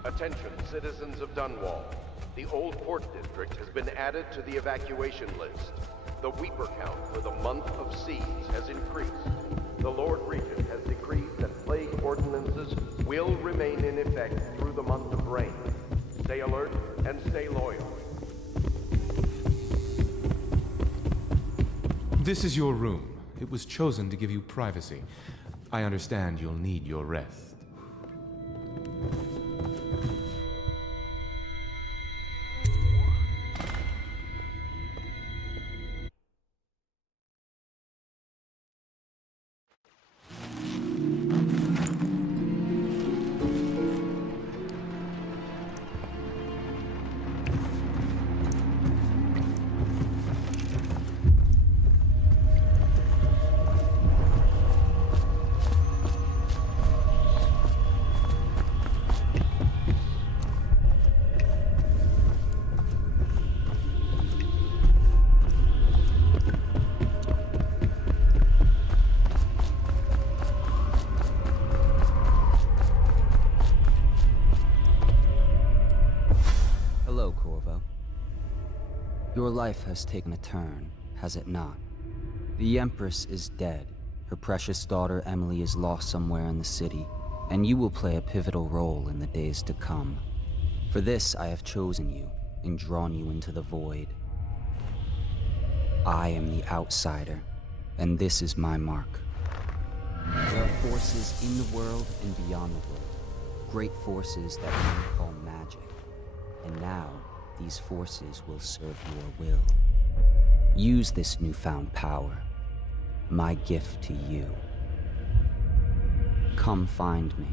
Attention, citizens of Dunwall. The Old Port District has been added to the evacuation list. The Weeper count for the month of siege has increased. The Lord Regent has decreed that plague ordinances will remain in effect through the month of rain. Stay alert and stay loyal. This is your room. It was chosen to give you privacy. I understand you'll need your rest. Your life has taken a turn, has it not? The Empress is dead. Her precious daughter Emily is lost somewhere in the city, and you will play a pivotal role in the days to come. For this, I have chosen you and drawn you into the void. I am the outsider, and this is my mark. There are forces in the world and beyond the world, great forces that we call magic. And now, these forces will serve your will. Use this newfound power, my gift to you. Come find me.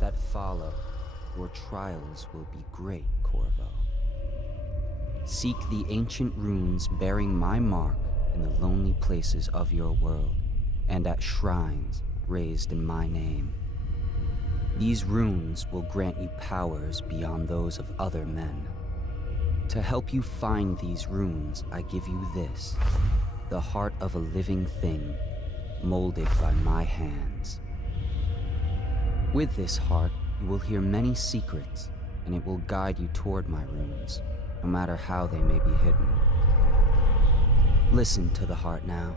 That follow, your trials will be great, Corvo. Seek the ancient runes bearing my mark in the lonely places of your world, and at shrines raised in my name. These runes will grant you powers beyond those of other men. To help you find these runes, I give you this, the heart of a living thing. molded by my hands. With this heart, you will hear many secrets, and it will guide you toward my runes, no matter how they may be hidden. Listen to the heart now,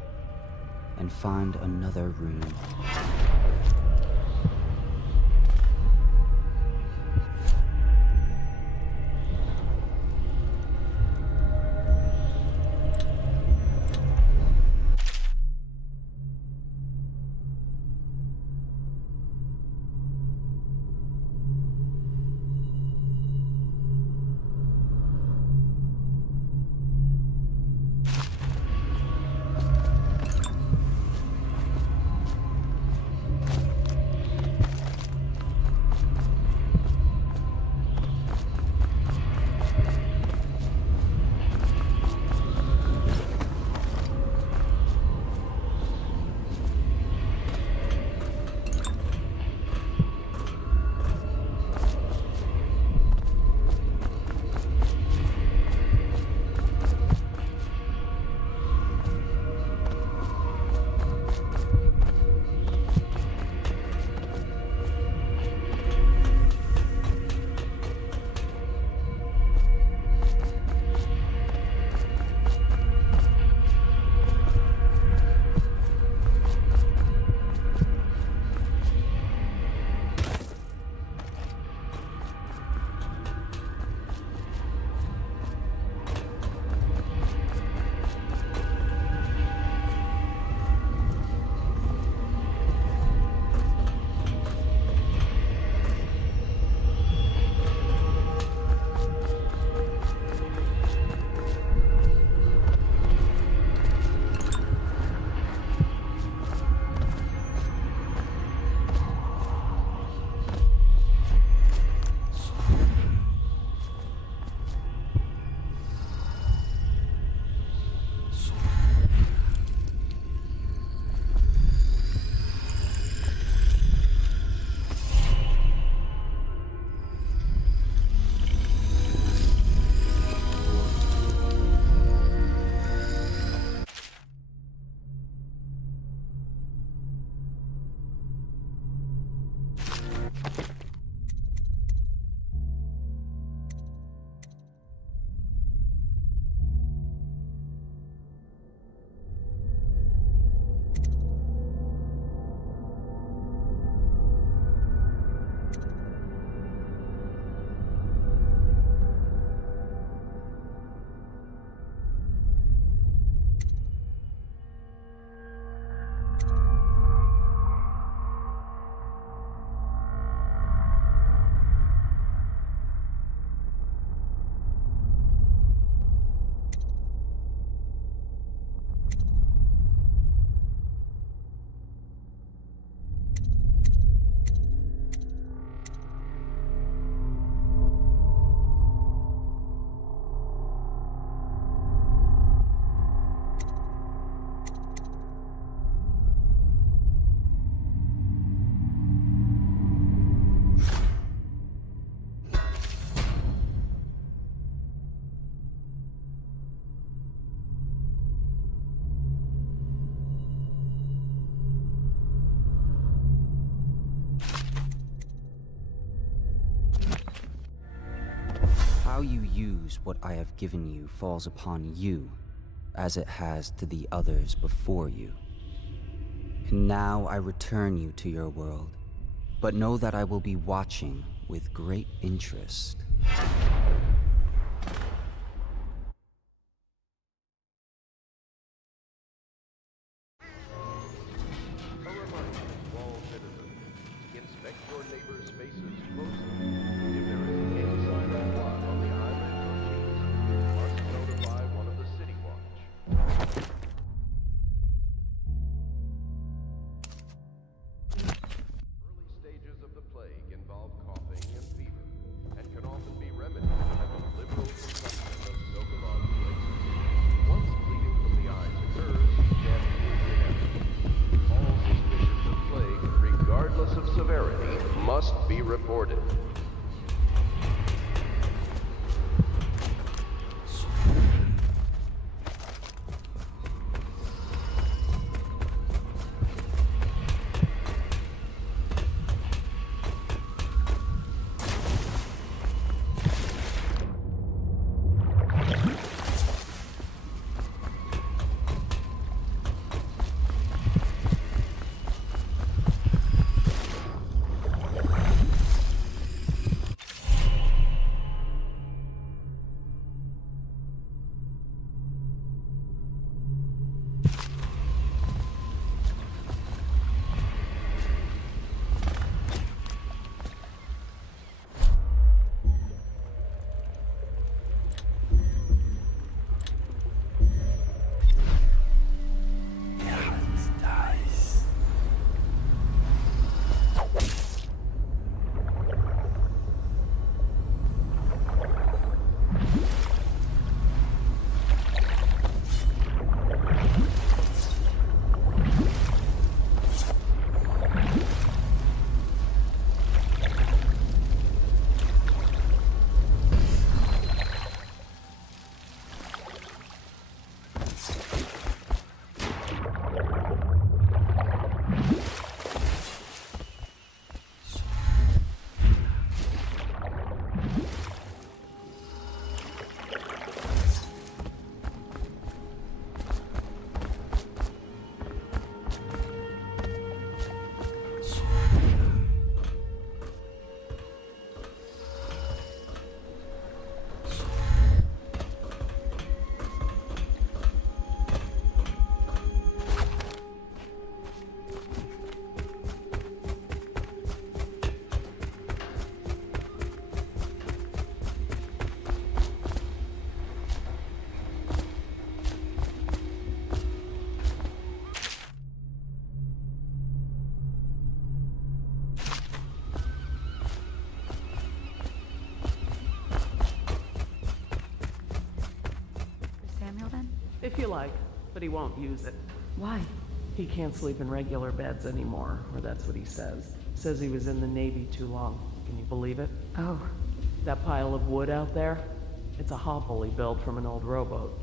and find another rune. How you use what I have given you falls upon you, as it has to the others before you. And now I return you to your world, but know that I will be watching with great interest. Inspect your neighbor's faces closely. If there is any sign of blood on the eyelids or cheeks, you must notify one of the City Watch. Early stages of the plague involve coughing and fever, and can often be remedied by the liberal consumption of Sokolov places. Once bleeding from the eyes occurs, death is inevitable. All suspicions of plague, regardless of severity, must be reported. like, but he won't use it. Why? He can't sleep in regular beds anymore, or that's what he says. Says he was in the Navy too long. Can you believe it? Oh. That pile of wood out there? It's a hovel he built from an old rowboat.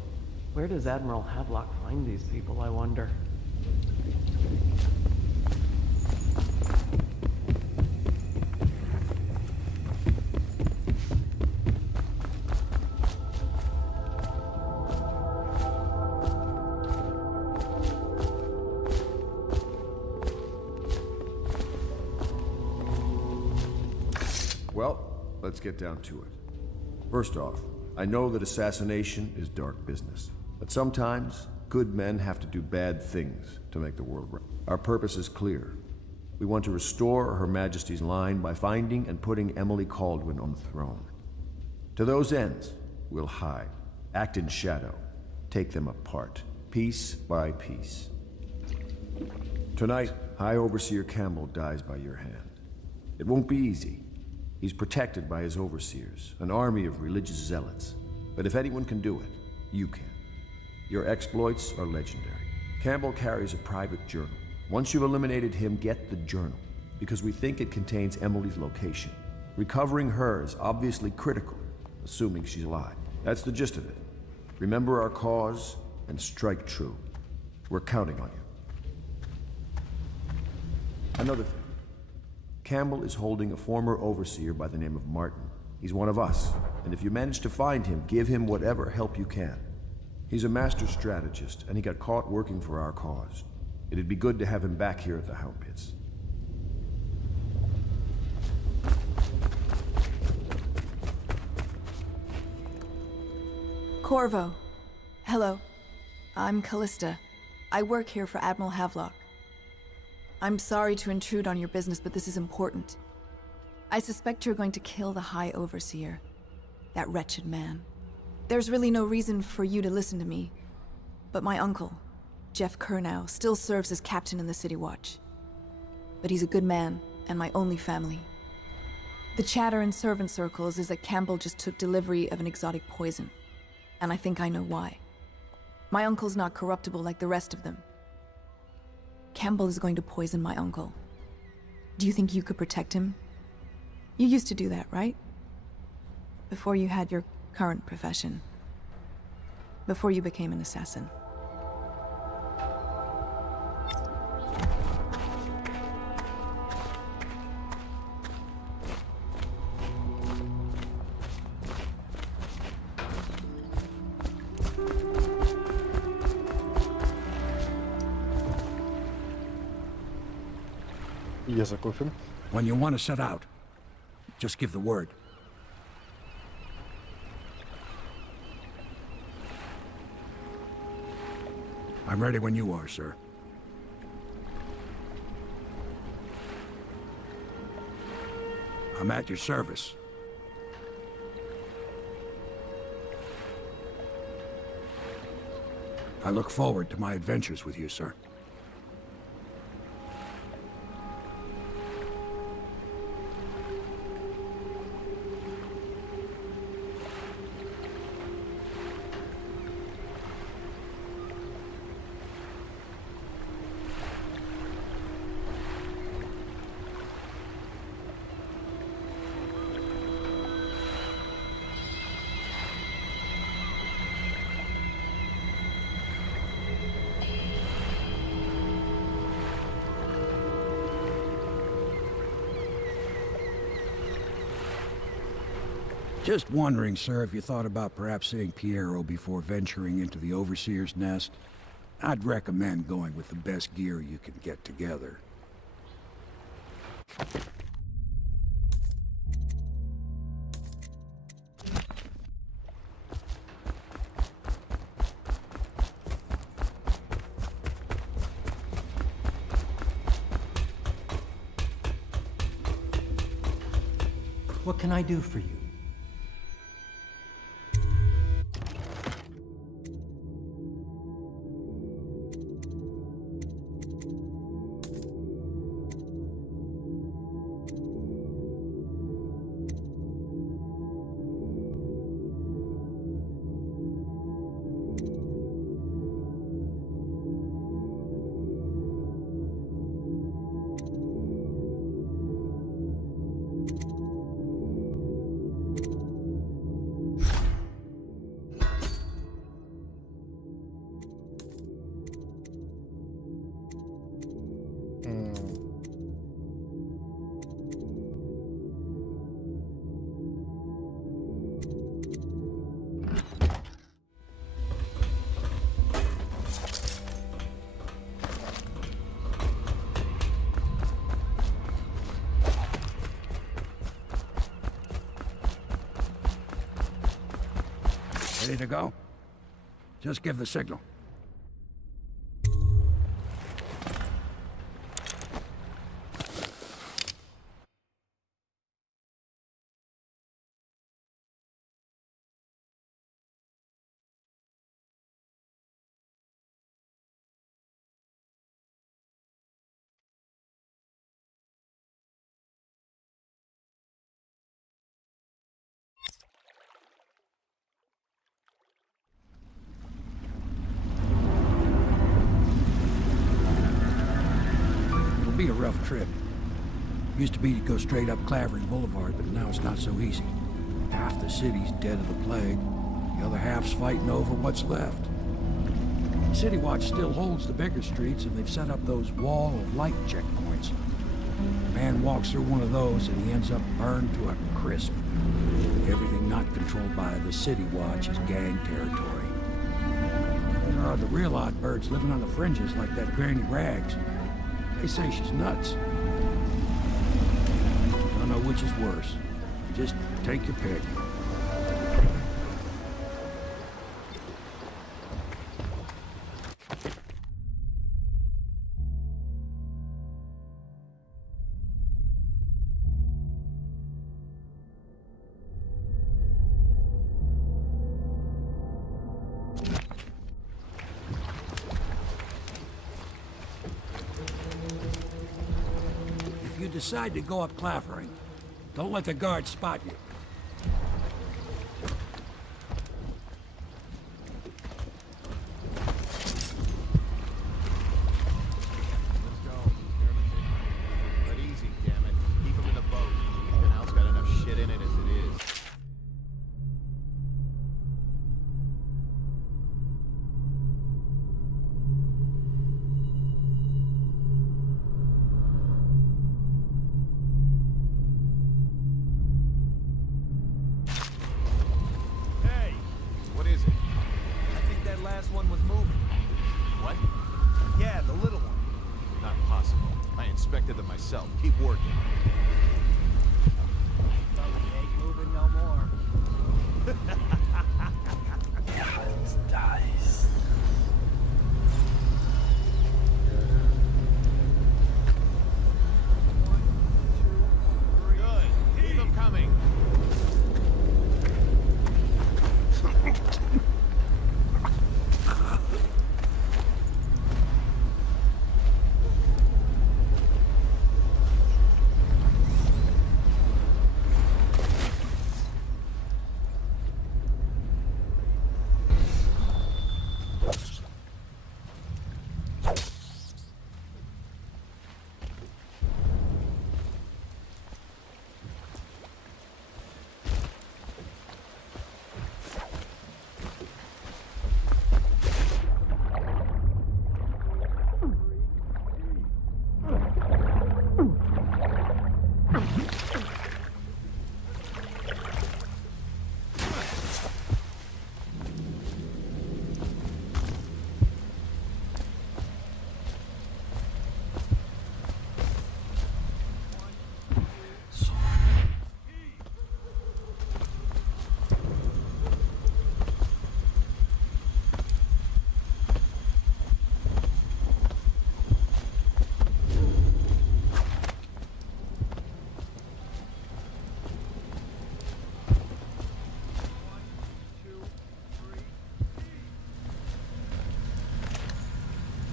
Where does Admiral Havelock find these people, I wonder? Well, let's get down to it. First off, I know that assassination is dark business, but sometimes good men have to do bad things to make the world right. Our purpose is clear. We want to restore Her Majesty's line by finding and putting Emily Kaldwin on the throne. To those ends, we'll hide, act in shadow, take them apart, piece by piece. Tonight, High Overseer Campbell dies by your hand. It won't be easy. He's protected by his overseers, an army of religious zealots. But if anyone can do it, you can. Your exploits are legendary. Campbell carries a private journal. Once you've eliminated him, get the journal, because we think it contains Emily's location. Recovering her is obviously critical, assuming she's alive. That's the gist of it. Remember our cause and strike true. We're counting on you. Another thing. Campbell is holding a former overseer by the name of Martin. He's one of us, and if you manage to find him, give him whatever help you can. He's a master strategist, and he got caught working for our cause. It'd be good to have him back here at the Hound Pits. Corvo. Hello. I'm Callista. I work here for Admiral Havelock. I'm sorry to intrude on your business, but this is important. I suspect you're going to kill the High Overseer. That wretched man. There's really no reason for you to listen to me. But my uncle, Jeff Kernow, still serves as captain in the City Watch. But he's a good man, and my only family. The chatter in servant circles is that Campbell just took delivery of an exotic poison. And I think I know why. My uncle's not corruptible like the rest of them. Campbell is going to poison my uncle. Do you think you could protect him? You used to do that, right? Before you had your current profession. Before you became an assassin. When you want to set out, just give the word. I'm ready when you are, sir. I'm at your service. I look forward to my adventures with you, sir. Just wondering, sir, if you thought about perhaps seeing Piero before venturing into the Overseer's nest. I'd recommend going with the best gear you can get together. What can I do for you? Ready to go? Just give the signal. It'll be a rough trip. Used to be to go straight up Clavering Boulevard, but now it's not so easy. Half the city's dead of the plague. The other half's fighting over what's left. City Watch still holds the bigger streets, and they've set up those wall of light checkpoints. A man walks through one of those, and he ends up burned to a crisp. Everything not controlled by the City Watch is gang territory. There are the real odd birds living on the fringes like that Granny Rags. They say she's nuts. Don't know which is worse. Just take your pick. If you decide to go up Clavering, don't let the guards spot you. But easy, damn it. Keep him in the boat. The canal's got enough shit in it as it is. Hey, what is it? I think that last one was moving. What? Yeah, the little one. Not possible. I inspected them myself. Keep working. But we ain't moving no more. Dice. Good. Keep them coming.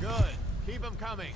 Good. Keep them coming.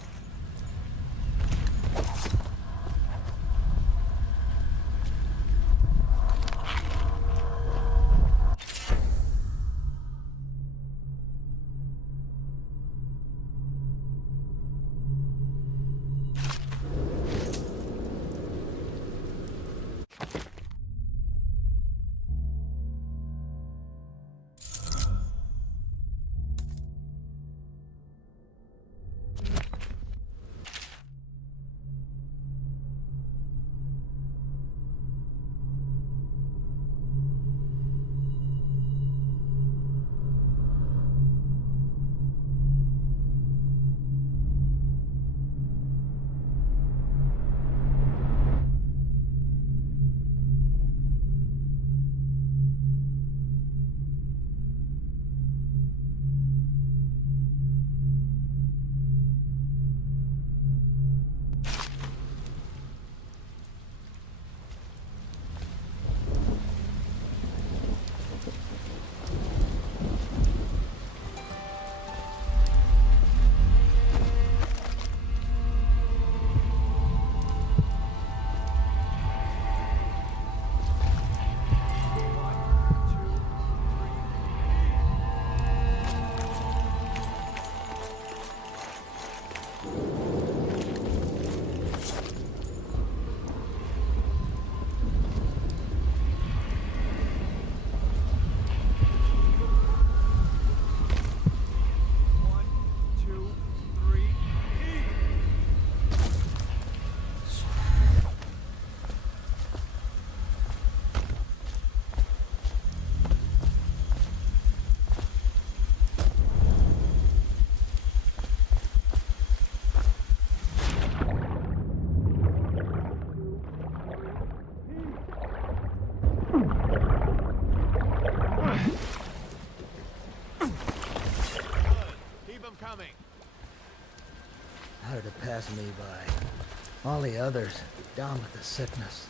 by. All the others, down with the sickness.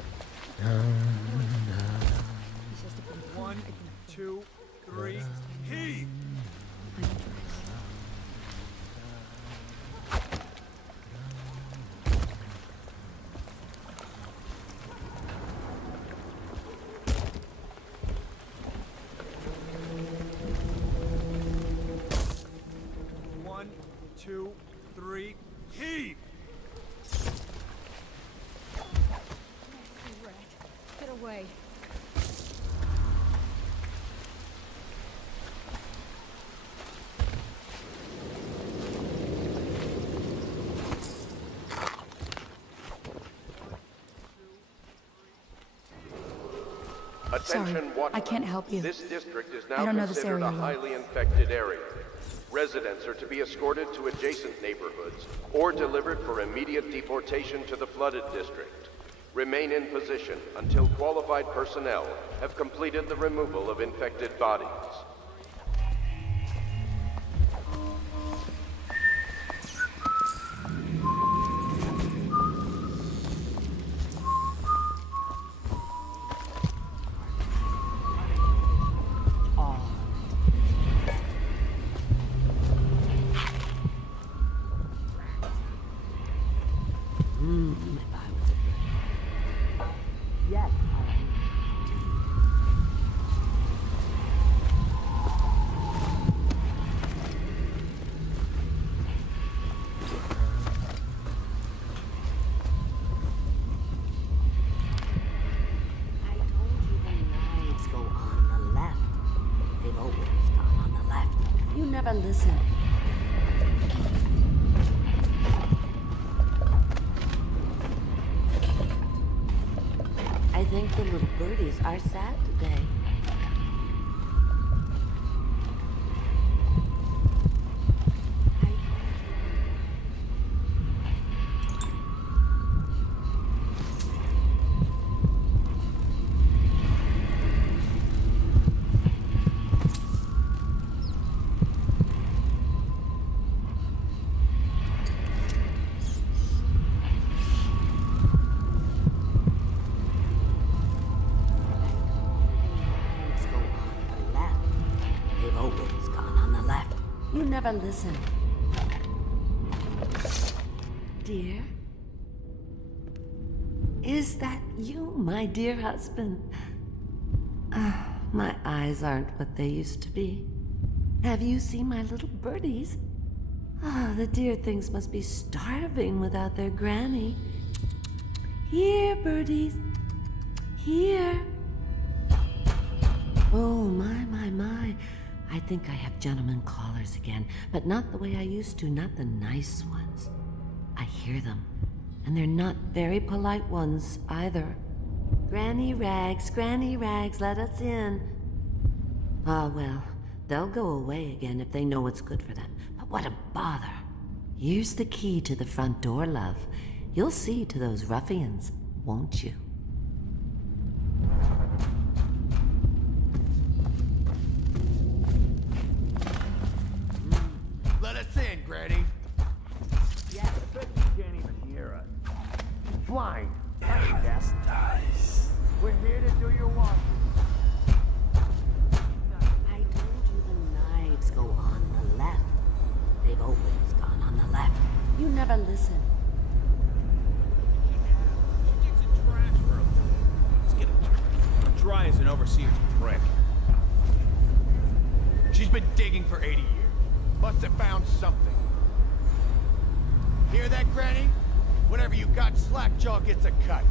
1, 2, 3, heave! One, two, three, heave! Get away. Attention, Sorry, Watchmen. I can't help you. This district is I now don't know this considered area a well. highly infected area. Residents are to be escorted to adjacent neighborhoods or delivered for immediate deportation to the flooded district. Remain in position until qualified personnel have completed the removal of infected bodies. Yes. I told you the knives go on the left. They've always gone on the left. You never listen. I think the little birdies are sad today. Knives go on the left. They've always gone on the left. You never listen. Dear? Is that you, my dear husband? My eyes aren't what they used to be. Have you seen my little birdies? The dear things must be starving without their granny. Here, birdies. Here. Oh, my. I think I have gentlemen callers again, but not the way I used to, not the nice ones. I hear them, and they're not very polite ones either. Granny Rags, let us in. Ah, well, they'll go away again if they know what's good for them. But what a bother. Here's the key to the front door, love. You'll see to those ruffians, won't you? Let us in, Granny. Yeah, I bet you can't even hear us. Blind. Paradise. We're here to do your washing. I told you the knives go on the left. They've always gone on the left. You never listen. Let's get it. Dry as an overseer's prick. She's been digging for 80 years. Must have found something. Hear that, Granny? Whatever you got, Slackjaw gets a cut.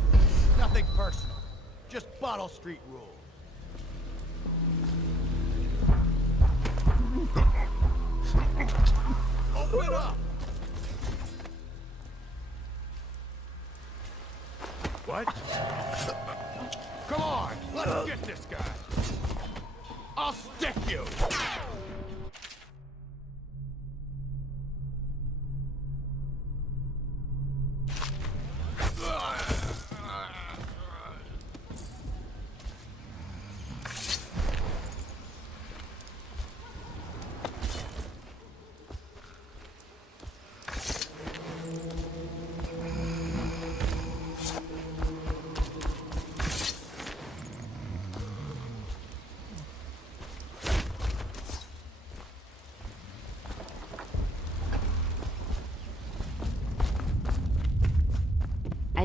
Nothing personal. Just Bottle Street rules. Open up! What? Come on, let's get this guy. I'll stick you.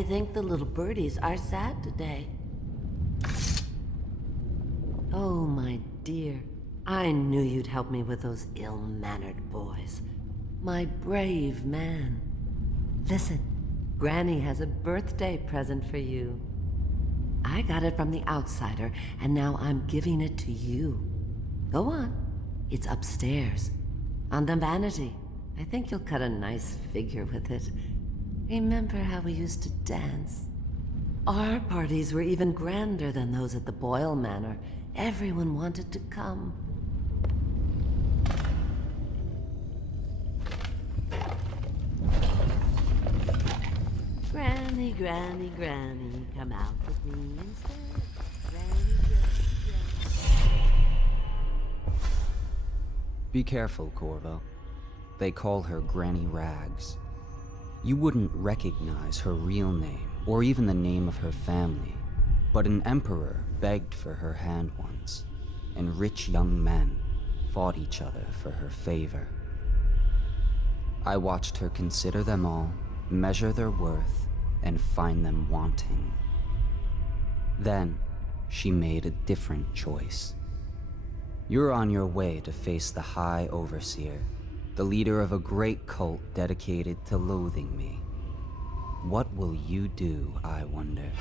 I think the little birdies are sad today. Oh, my dear. I knew you'd help me with those ill-mannered boys. My brave man. Listen, Granny has a birthday present for you. I got it from the outsider, and now I'm giving it to you. Go on. It's upstairs. On the vanity. I think you'll cut a nice figure with it. Remember how we used to dance? Our parties were even grander than those at the Boyle Manor. Everyone wanted to come. Granny, Granny, Granny, come out with me instead. Granny, Granny, Granny. Be careful, Corvo. They call her Granny Rags. You wouldn't recognize her real name, or even the name of her family, but an emperor begged for her hand once, and rich young men fought each other for her favor. I watched her consider them all, measure their worth, and find them wanting. Then, she made a different choice. You're on your way to face the High Overseer, the leader of a great cult dedicated to loathing me. What will you do, I wonder?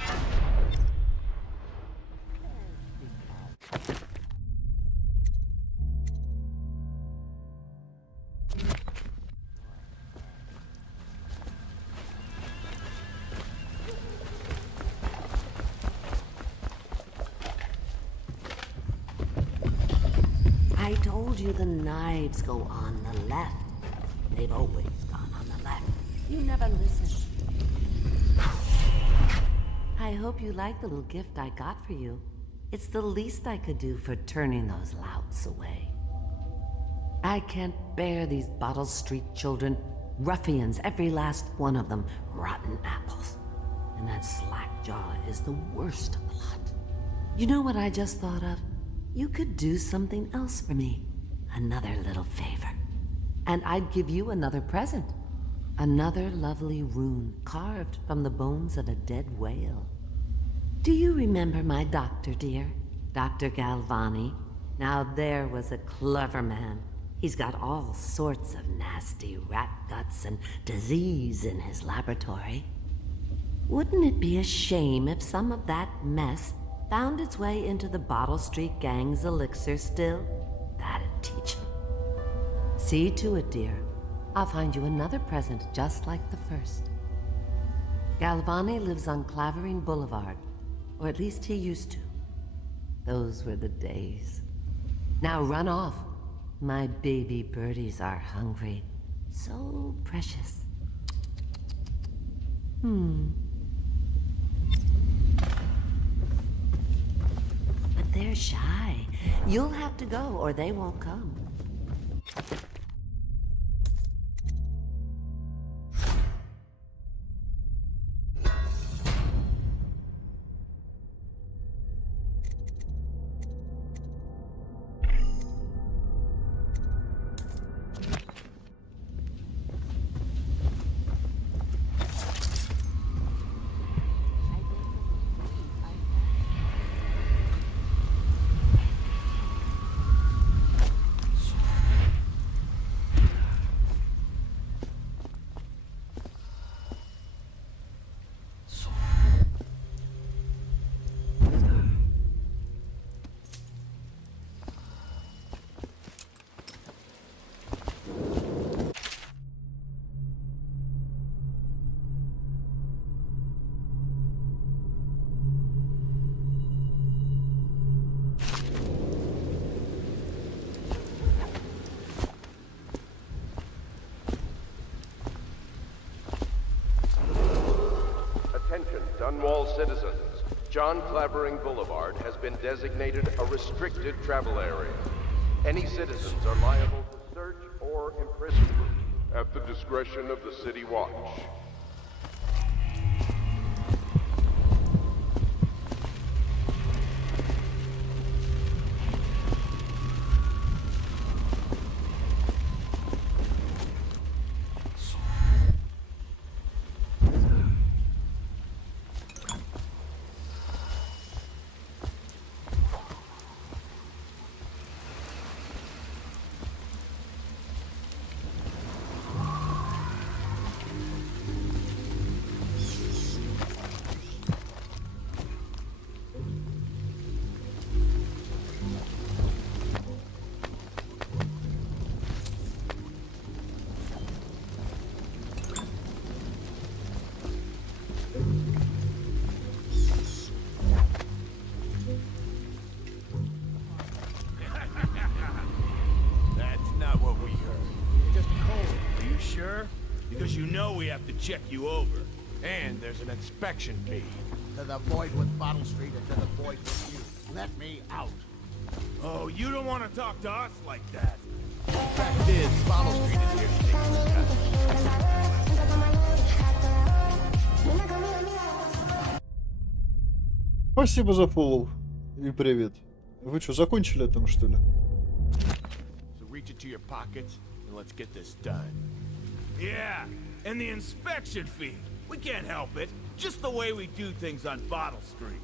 I told you the knives go on the left. They've always gone on the left. You never listen. I hope you like the little gift I got for you. It's the least I could do for turning those louts away. I can't bear these Bottle Street children. Ruffians, every last one of them. Rotten apples. And that Slackjaw is the worst of the lot. You know what I just thought of? You could do something else for me. Another little favor. And I'd give you another present. Another lovely rune carved from the bones of a dead whale. Do you remember my doctor, dear? Dr. Galvani? Now there was a clever man. He's got all sorts of nasty rat guts and disease in his laboratory. Wouldn't it be a shame if some of that mess found its way into the Bottle Street Gang's elixir still? That'd teach him. See to it, dear. I'll find you another present just like the first. Galvani lives on Clavering Boulevard, or at least he used to. Those were the days. Now run off. My baby birdies are hungry. So precious. But they're shy. You'll have to go, or they won't come. Dunwall citizens, John Clavering Boulevard has been designated a restricted travel area. Any citizens are liable to search or imprisonment at the discretion of the City Watch. check you over. And there's an inspection fee. To the void with Bottle Street and to the void with you. Let me out. Oh, you don't want to talk to us like that. Fact is, Bottle Street is here to take this Спасибо за фоллоу. И привет. Вы что, закончили там, что ли? So reach into your pockets and let's get this done. Yeah, and the inspection fee. We can't help it. Just the way we do things on Bottle Street.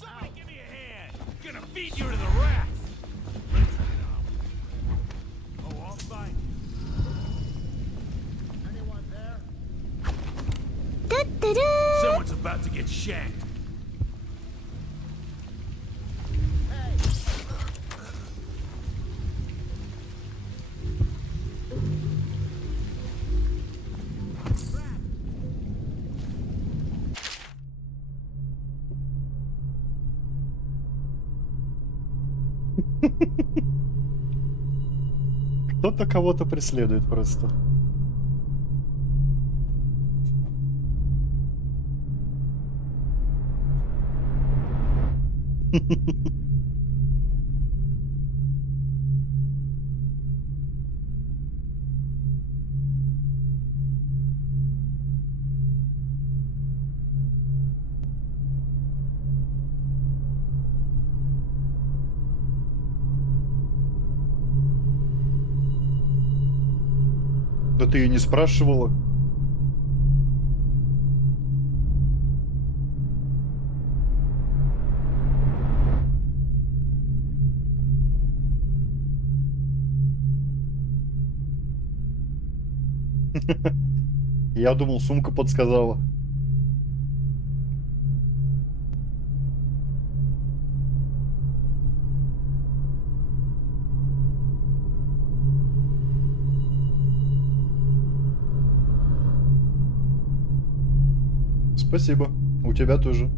Somebody give me a hand. Gonna feed you to the rats. Oh, I'll find you. Anyone there? Someone's about to get shanked. Кто-то кого-то преследует просто. Да ты и не спрашивала. Я думал, сумка подсказала. Спасибо. У тебя тоже.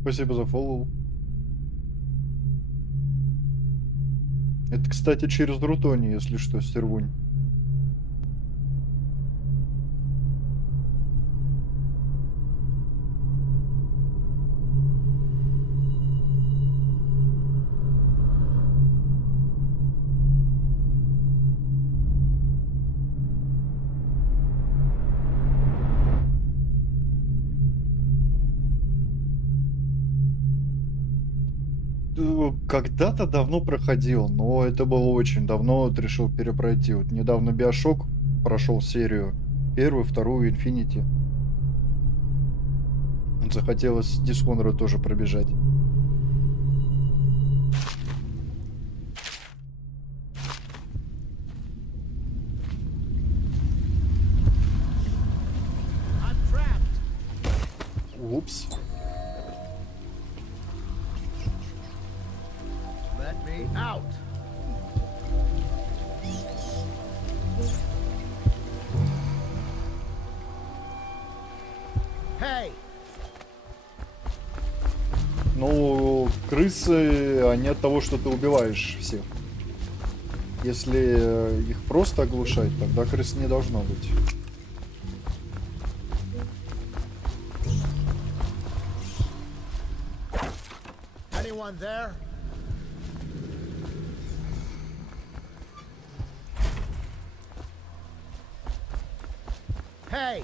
Спасибо за фоллоу. Это, кстати, через Рутони, если что, стервунь. Когда-то давно проходил, но это было очень давно, вот решил перепройти. Вот недавно Биошок прошел серию. Первую, вторую, Инфинити. Захотелось Dishonored тоже пробежать. Упс. Let me out. Hey. Ну, крысы, они от того, что ты убиваешь всех. Если их просто оглушать, тогда крыс не должно быть. Anyone there? Hey!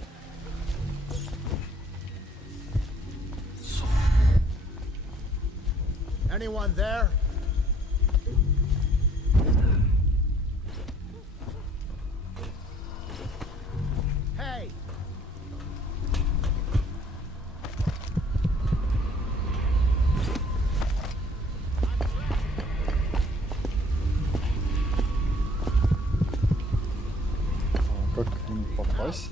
Anyone there? Hey! Как к ним попасть?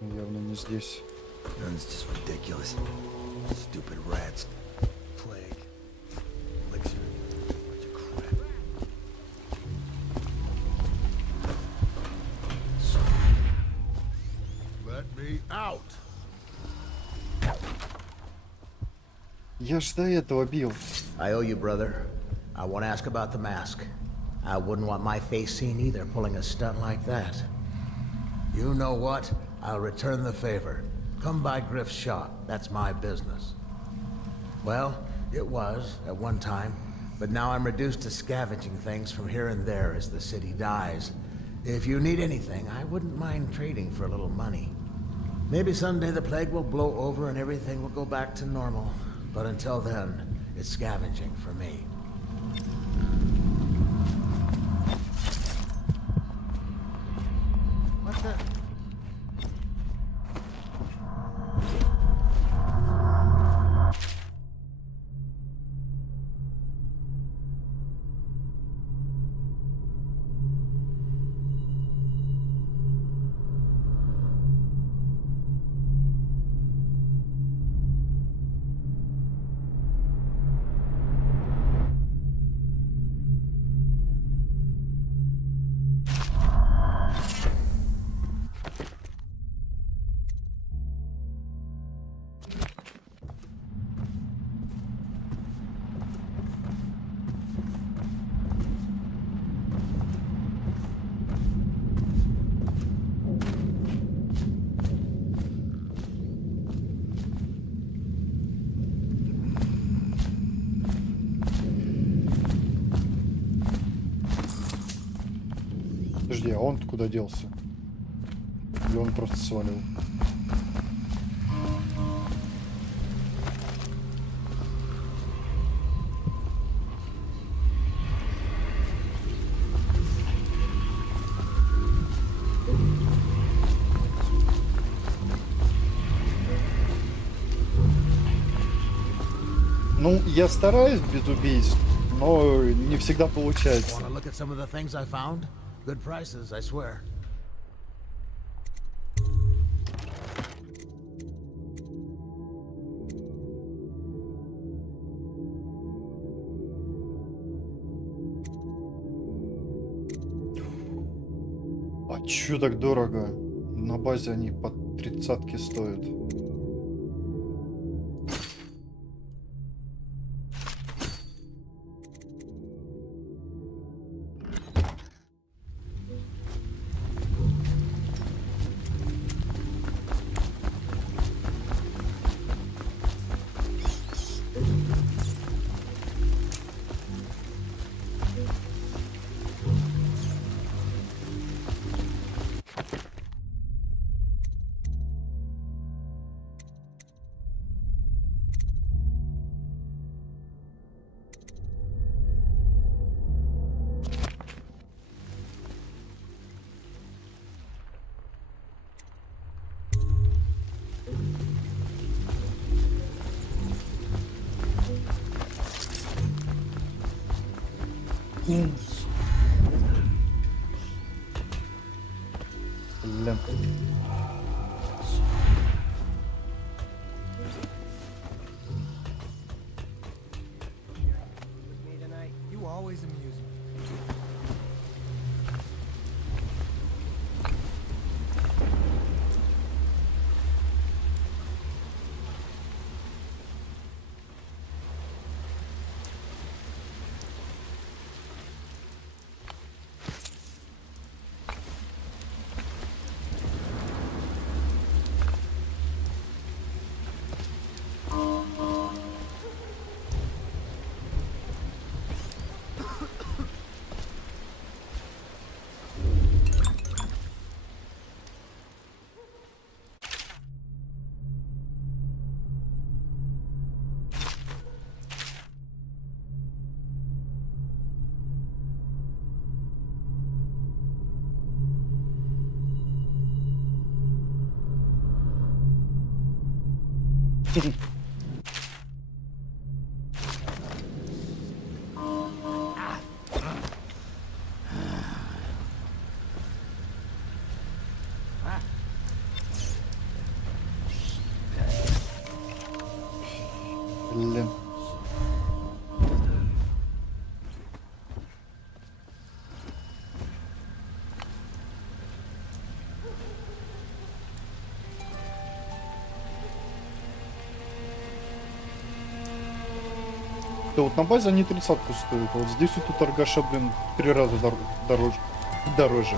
Явно не здесь. Gun's just ridiculous. Stupid rats. Plague. Elixir. Bunch of crap. Let me out! Я ж до этого бил. I owe you, brother. I want to ask about the mask. I wouldn't want my face seen either, pulling a stunt like that. You know what? I'll return the favor. Come by Griff's shop. That's my business. Well, it was, at one time. But now I'm reduced to scavenging things from here and there as the city dies. If you need anything, I wouldn't mind trading for a little money. Maybe someday the plague will blow over and everything will go back to normal. But until then, it's scavenging for me. What the? Подожди, а он куда делся? Или он просто свалил? Ну, я стараюсь без убийств, но не всегда получается. Want to look at some of the things I found? Good prices, I swear. А чё так дорого? На базе они по 30-ке стоят. Блин. You always amuse me. Блин. Да вот на базе они 30-ку стоят, а вот здесь вот у торгаша, блин, в 3 раза дороже.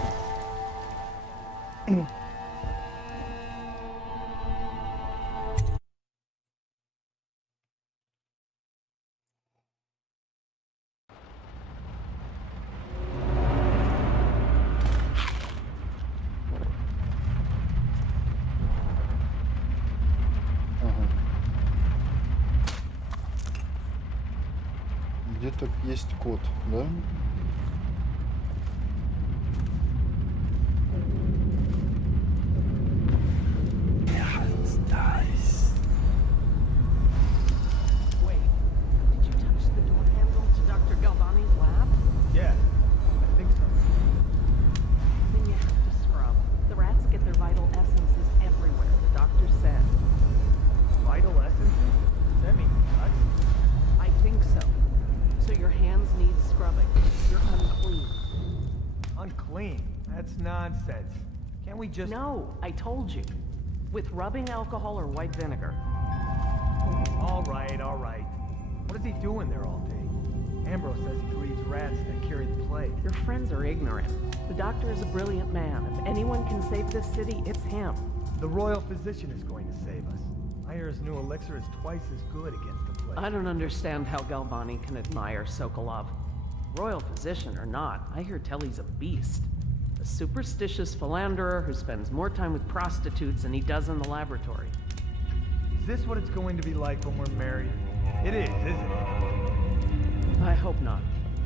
Где-то есть код, да? Wait, did you touch the door handle to Dr. Galvani's lab? Yeah, I think so. Then you have to scrub. The rats get their vital essences everywhere, the doctor said. Vital essences? Does that mean nuts? I think so. So your hands need scrubbing. You're unclean. Unclean? That's nonsense. Can't we just... No, I told you. With rubbing alcohol or white vinegar. All right, all right. What is he doing there all day? Ambrose says he breeds rats that carry the plague. Your friends are ignorant. The doctor is a brilliant man. If anyone can save this city, it's him. The royal physician is going to save us. I hear his new elixir is twice as good against the plague. I don't understand how Galvani can admire Sokolov. Royal physician or not, I hear Telly's a beast. A superstitious philanderer who spends more time with prostitutes than he does in the laboratory. Is this what it's going to be like when we're married? It is, isn't it? I hope not.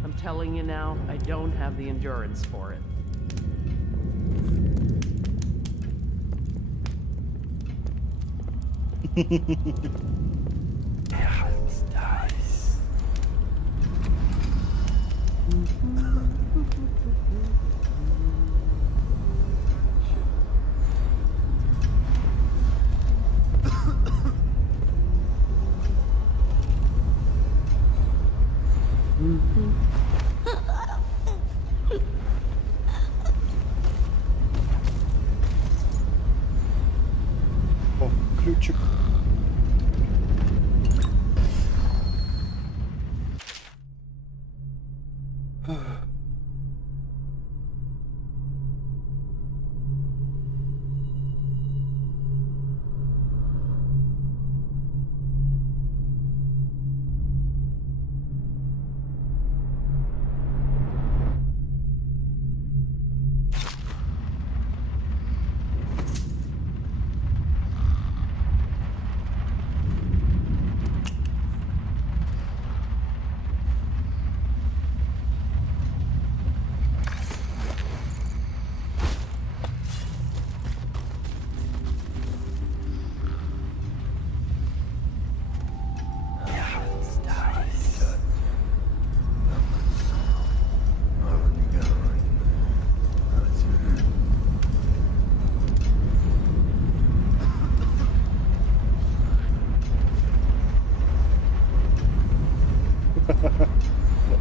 I'm telling you now, I don't have the endurance for it. О, ключик.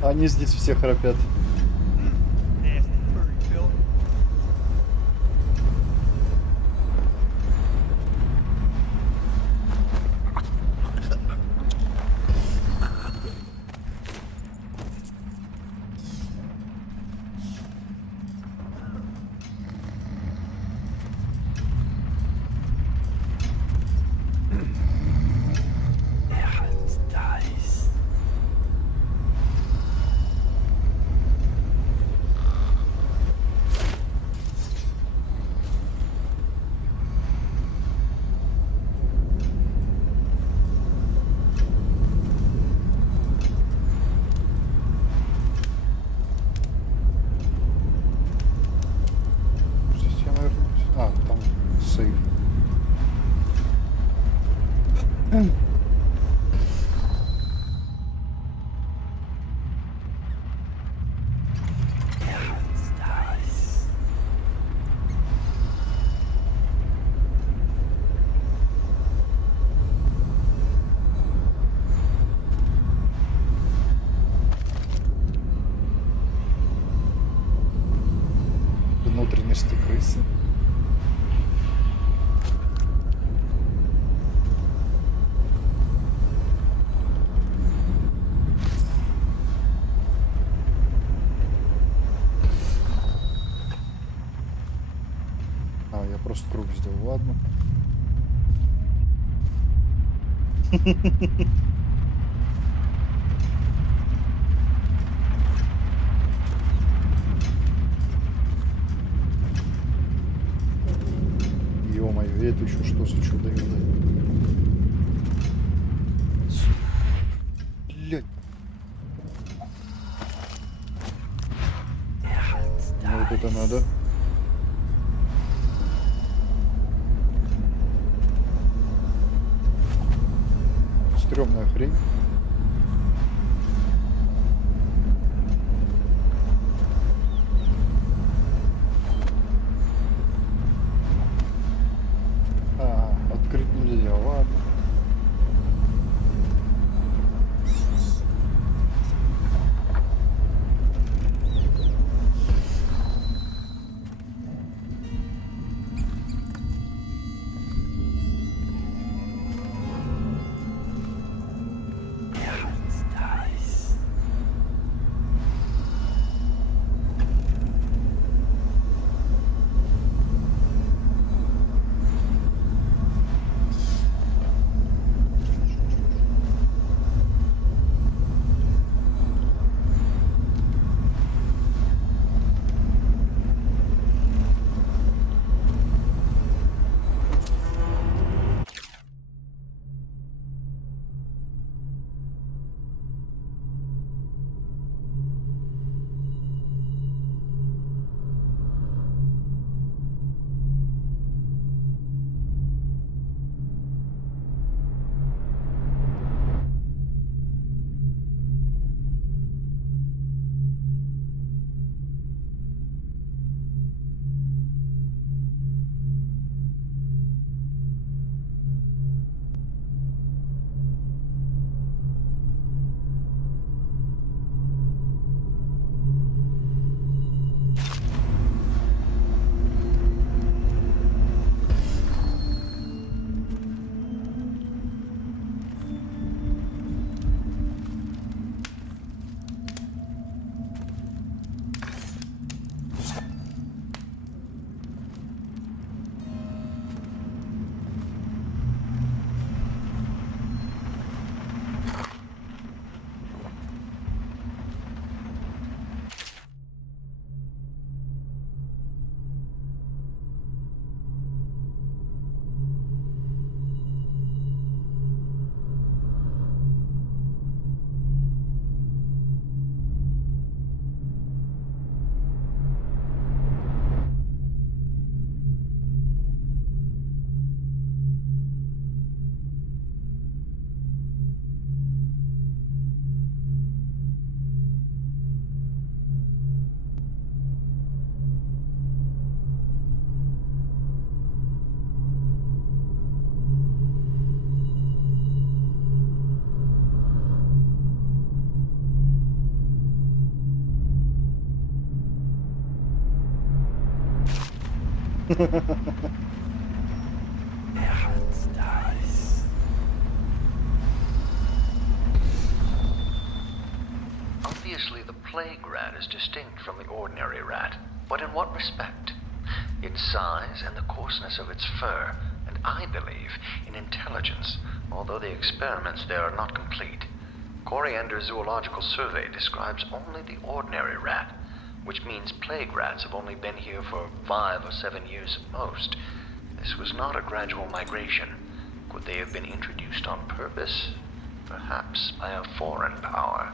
Они здесь все храпят. Внутренности крысы. А, я просто круг сделал, ладно. Ё-моё, это еще что за чудо-юдо? Блядь. Ну вот это надо. Стрёмная хрень. Открыть нельзя, ладно. Obviously, the plague rat is distinct from the ordinary rat, but in what respect? Its size and the coarseness of its fur, and I believe in intelligence, although the experiments there are not complete. Coriander Zoological Survey describes only the ordinary rat, which means plague rats have only been here for 5 or 7 years at most. This was not a gradual migration. Could they have been introduced on purpose? Perhaps by a foreign power.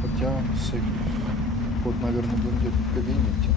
Хотя кот, наверное, был где-то в кабинете.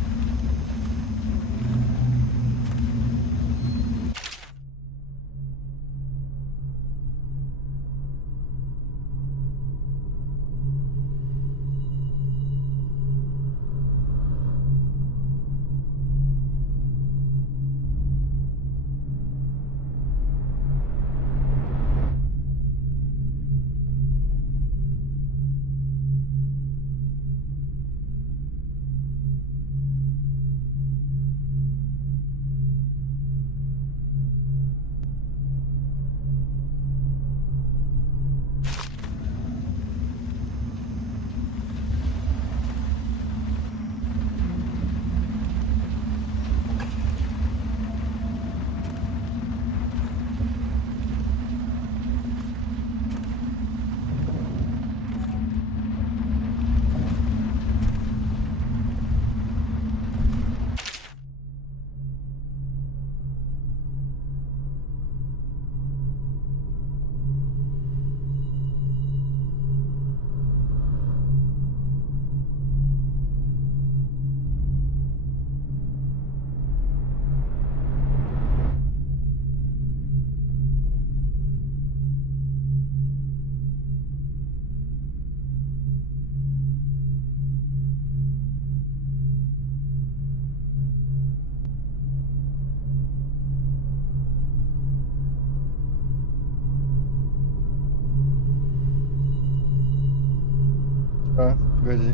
А, погоди.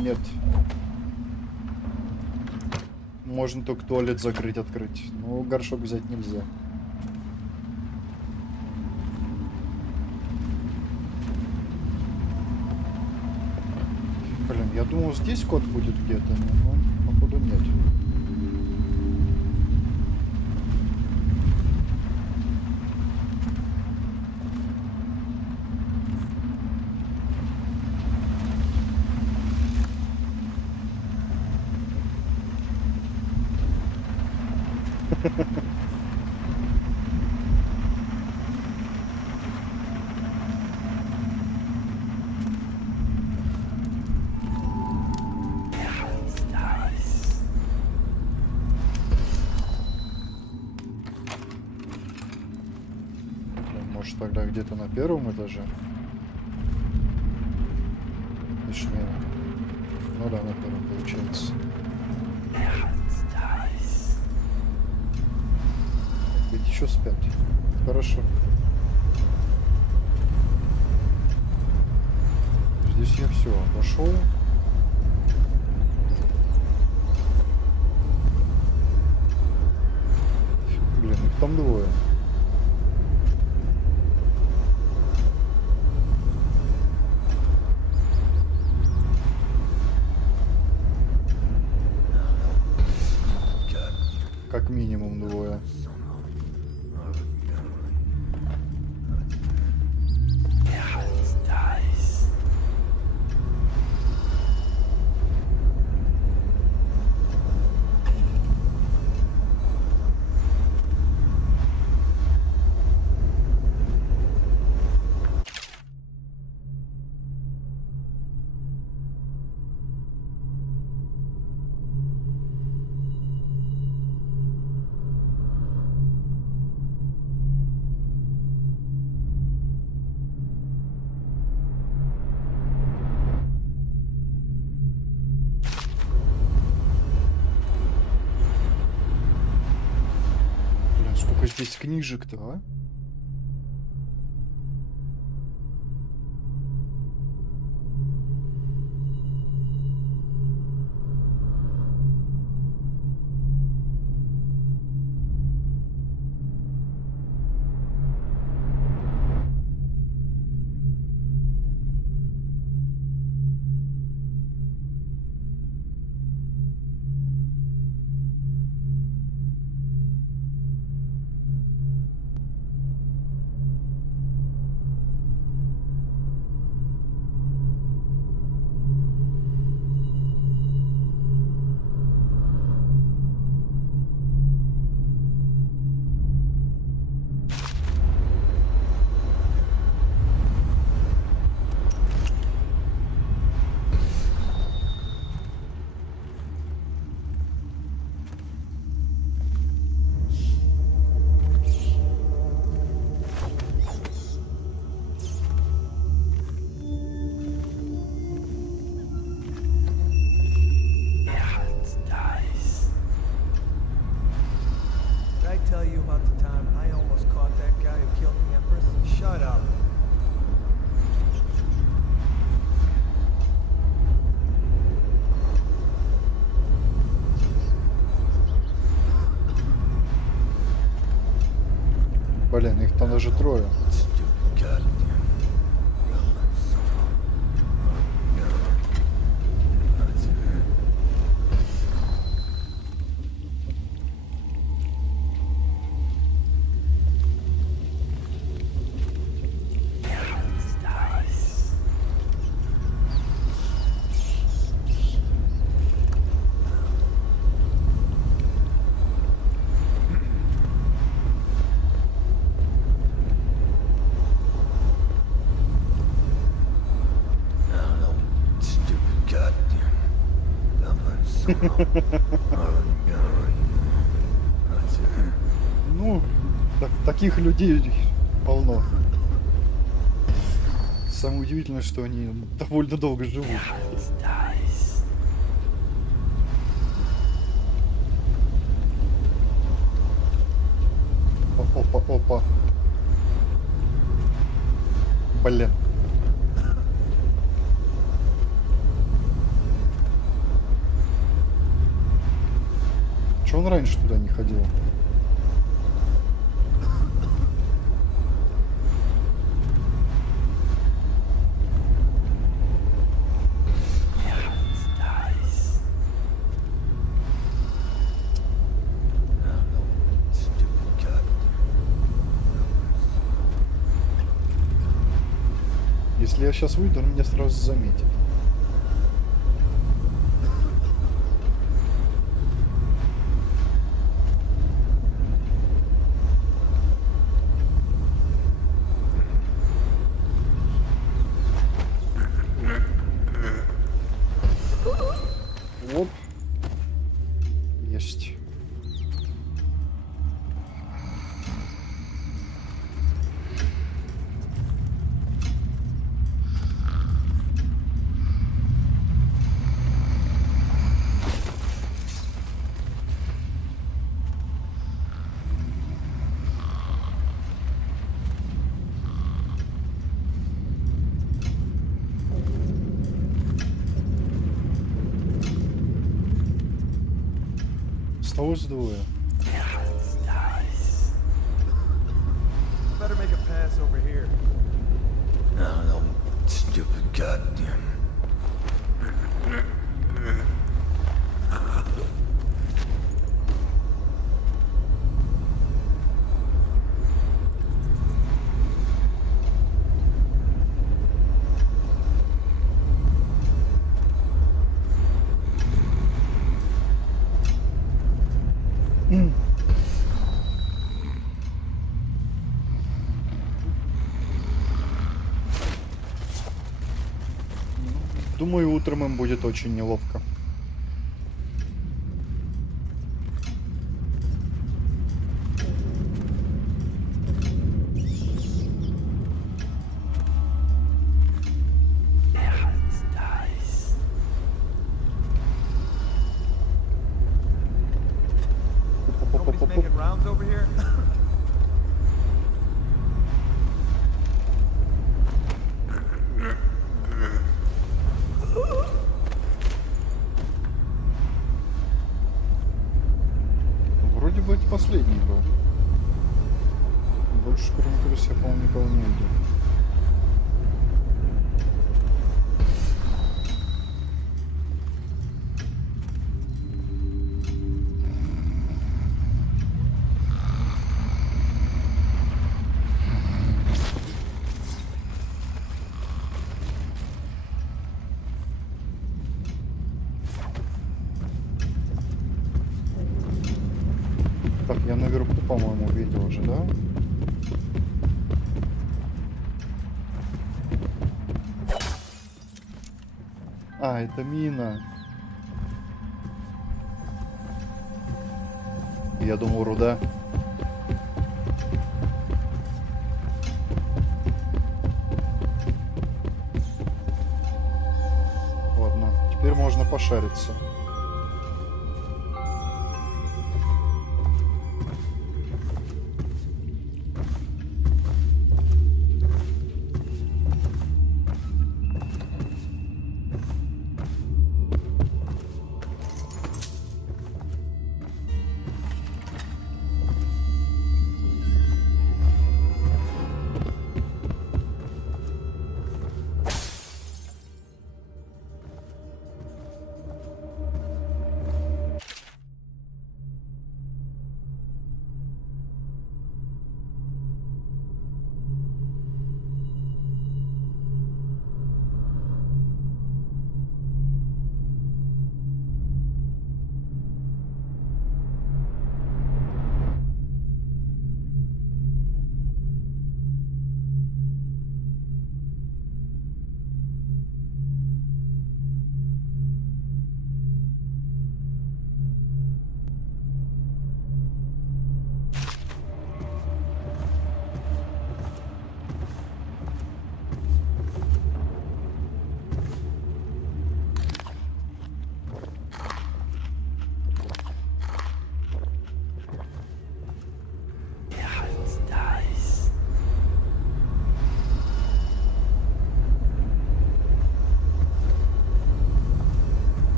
Нет. Можно только туалет закрыть, открыть. Но горшок взять нельзя. Блин, я думал, здесь код будет где-то, но походу нет. Может, тогда где-то на первом этаже? Точнее, ну да, на первом получается. Ведь еще спят. Хорошо. Здесь я все обошел. Блин, их там двое. Как минимум двое. Сколько здесь книжек-то, а? Блин, их там даже трое. Ну, таких людей полно. Самое удивительное, что они довольно долго живут. Опа, опа. Блин. Чего он раньше туда не ходил? Если я сейчас выйду, он меня сразу заметит. Вот. Есть. Осталось двое. Better make a pass over here. No, stupid goddamn. Думаю, утром им будет очень неловко. Nobody's making rounds over here? Вроде бы это последний был. Больше, кроме крыс, я, по-моему, никого не видел. Так, я наверху, по-моему, видел уже, да? А, это мина. Я думал, руда. Ладно, теперь можно пошариться.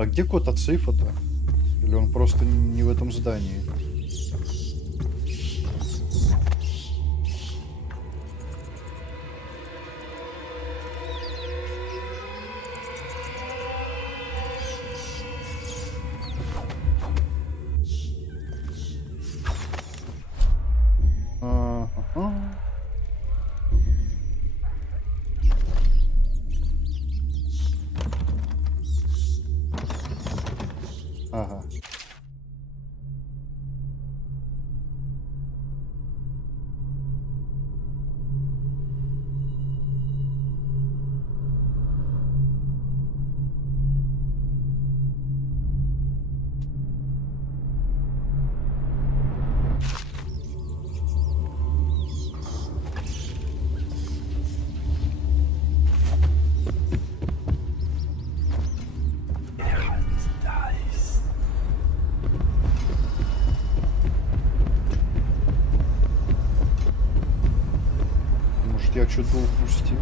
А где код от сейфа-то? Или он просто не в этом здании? Ага. Может, я что-то упустил?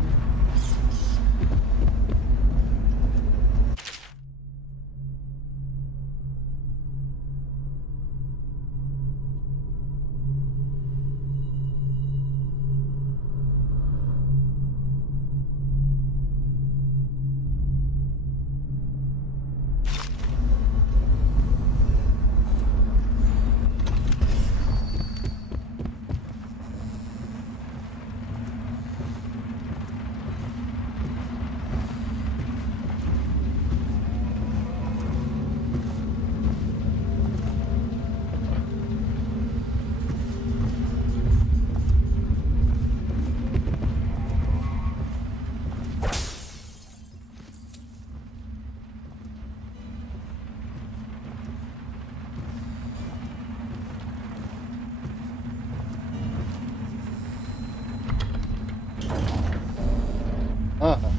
Ага.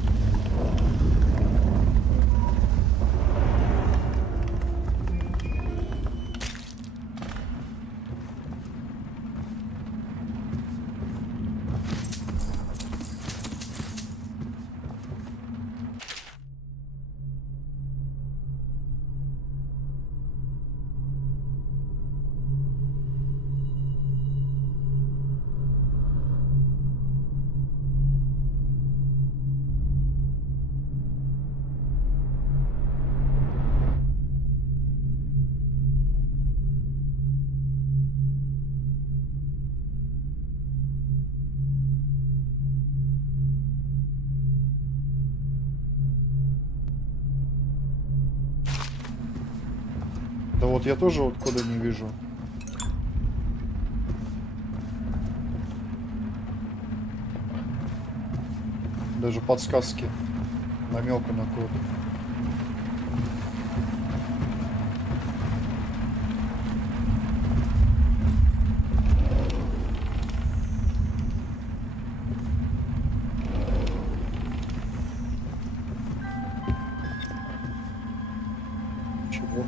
Да вот я тоже вот кода не вижу. Даже подсказки, намека на код. Чего?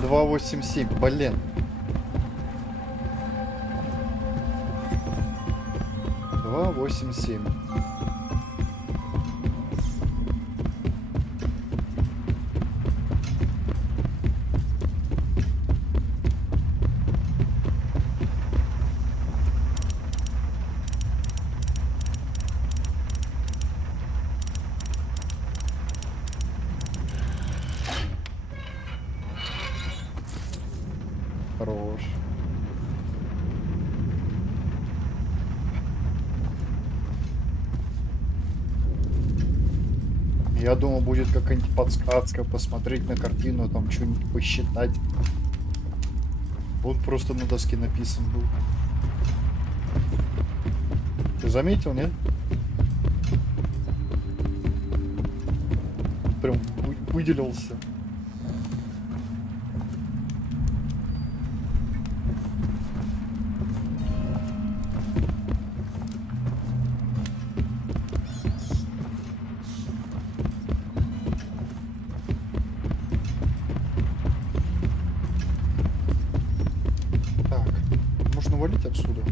Два 8-7, блин. 2-8-7. Хорош. Я думал, будет какая-нибудь подсказка, посмотреть на картину, там что-нибудь посчитать. Вот просто на доске написан был. Ты заметил, нет? Прям выделился. валить отсюда.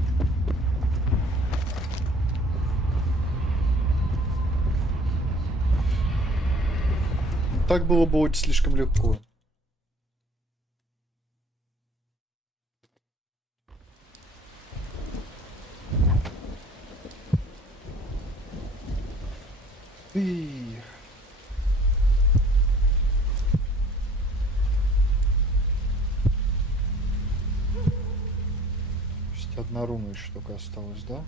Так было бы очень слишком легко. И... Одна руна еще только осталась, да?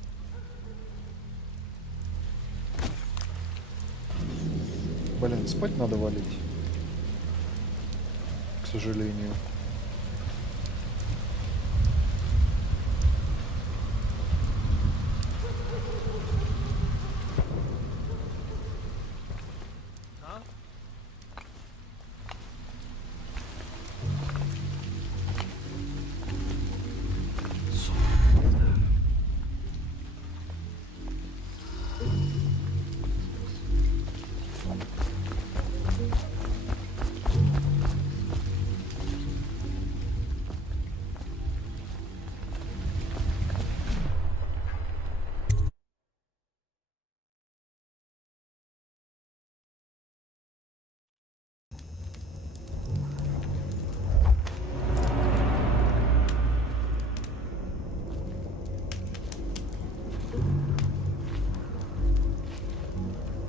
Блин, спать надо валить. К сожалению.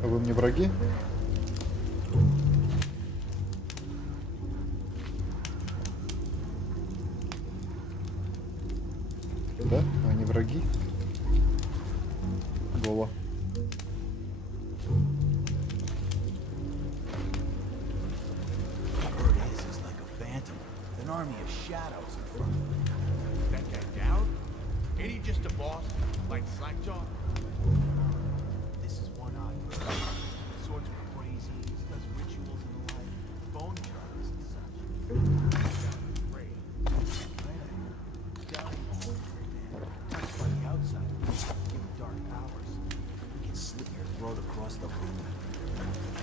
А вы мне враги? Да? Они враги? Гола. An army of shadows in front of him. That guy down? Ain't he just a boss? Like Slackjaw? This is one odd person. Sorts with crazies, does rituals and the like. Bone charters and such. Afraid. Down in the hole, man. Touched by the outside. Given dark powers. We can slit your throat across the room.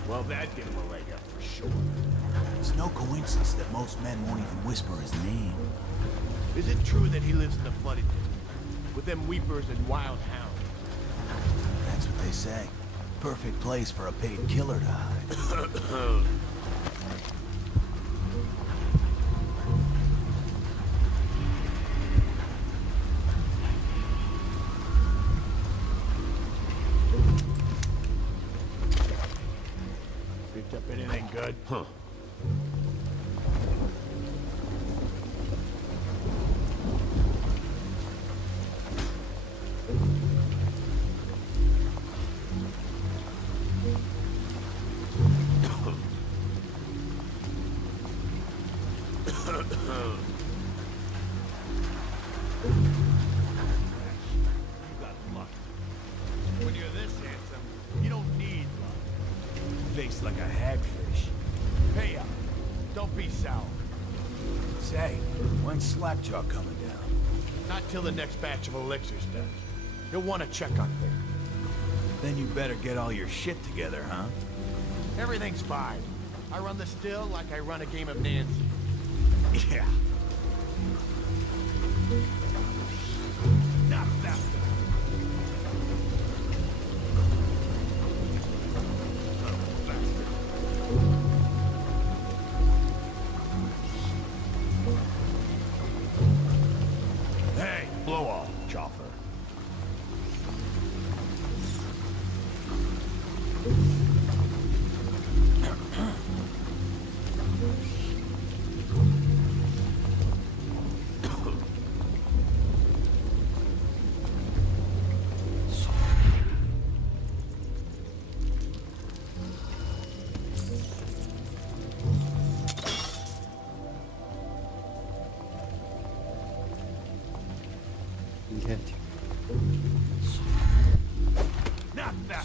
Well, that'd give him a leg up for sure. It's no coincidence that most men won't even whisper his name. Is it true that he lives in the flooded with them weepers and wild hounds? That's what they say. Perfect place for a paid killer to hide. Picked up anything good? Huh. Like a hagfish. Hey, don't be sour. Say, when's Slackjaw coming down? Not till the next batch of elixirs done. He'll want to check on things. Then you better get all your shit together, huh? Everything's fine. I run the still like I run a game of Nancy. Yeah. Not that. Blow off, Chopper. Not that.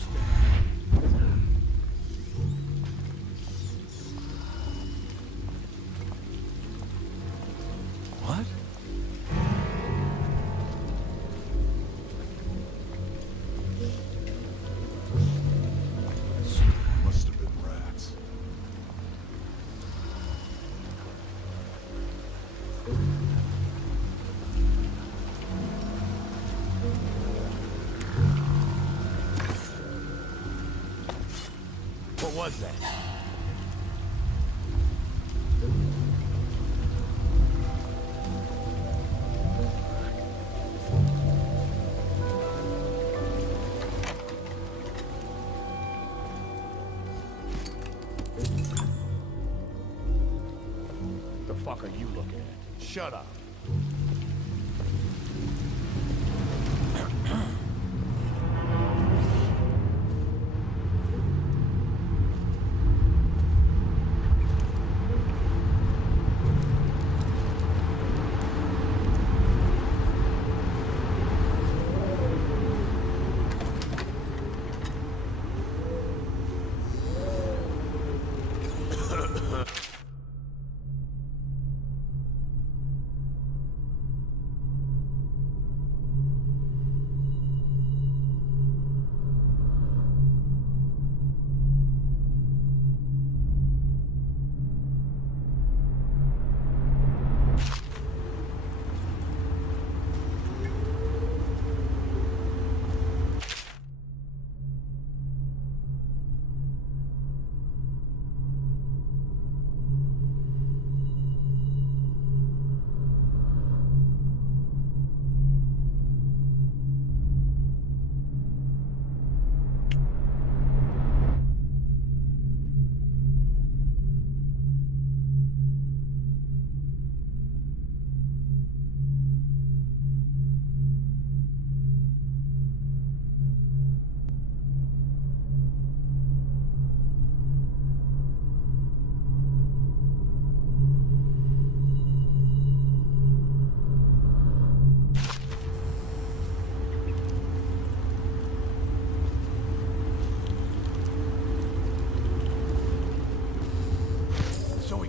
What? Must have been rats. hell was that? The fuck are you looking at? Shut up.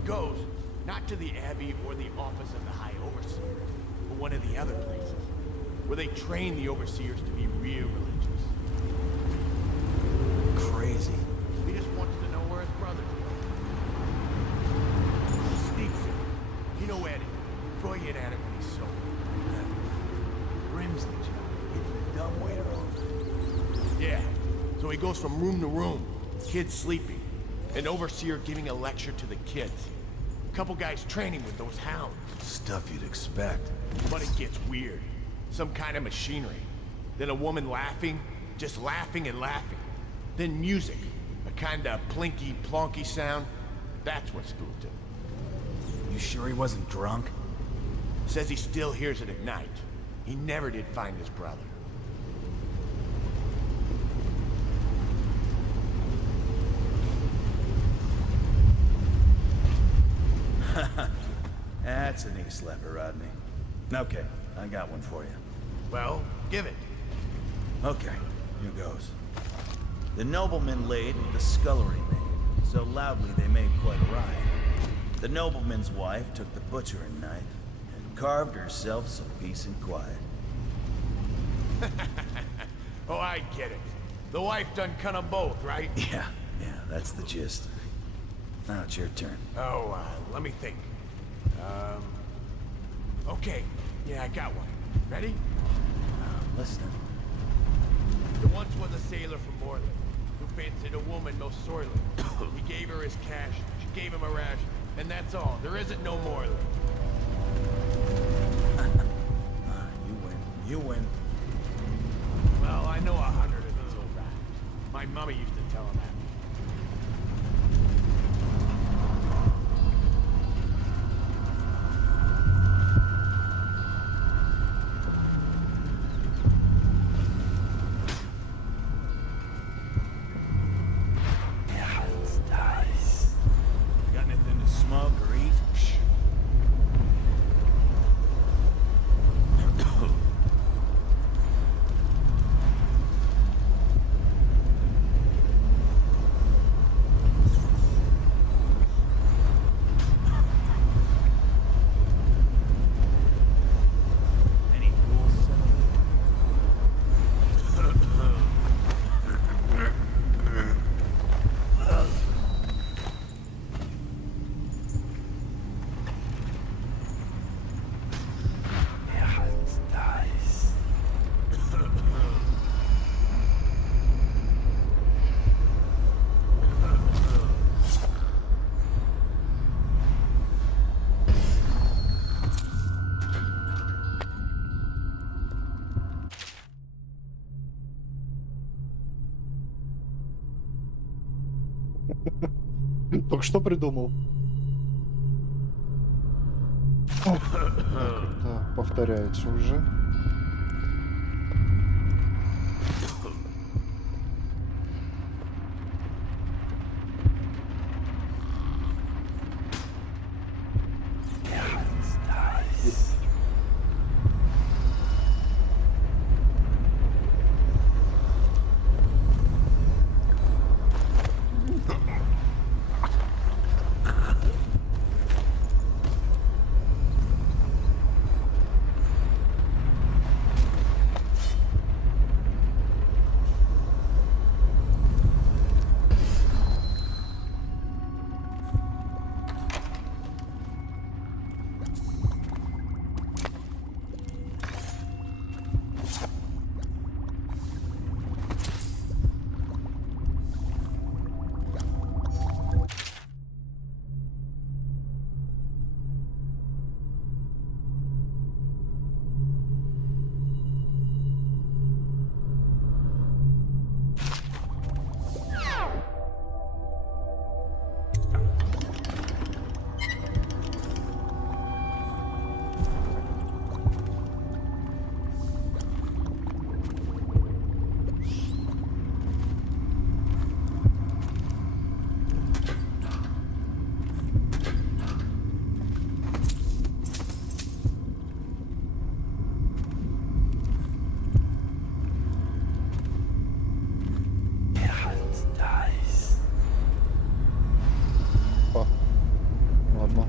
Goes, not to the Abbey or the office of the High Overseer, but one of the other places, where they train the Overseers to be real religious. Crazy. He just wanted to know where his brothers were. He sneaks in. You know Eddie. Troy hit at it when he sold. Brimsley job. Hitting the dumbwaiter over. Yeah. So he goes from room to room, kids sleeping. An overseer giving a lecture to the kids. A couple guys training with those hounds. Stuff you'd expect. But it gets weird. Some kind of machinery. Then a woman laughing, just laughing and laughing. Then music. A kind of plinky, plonky sound. That's what spooked him. You sure he wasn't drunk? Says he still hears it at night. He never did find his brother. That's a knee slapper, Rodney. Okay, I got one for you. Well, give it. Okay, here goes. The nobleman laid with the scullery maid, so loudly they made quite a riot. The nobleman's wife took the butchering knife and carved herself some peace and quiet. Oh, I get it. The wife done cut 'em both, right? Yeah, that's the gist. Now it's your turn. Oh, let me think. Okay. Yeah, I got one. Ready? Listening. There once was a sailor from Moreland who fancied a woman most sorely. He gave her his cash, she gave him a ration, and that's all. There isn't no Moreland. You win. Well, I know 100 of these old rhymes. My mummy used to tell him that. Got anything to smoke or eat? Только что придумал. Так, это повторяется уже.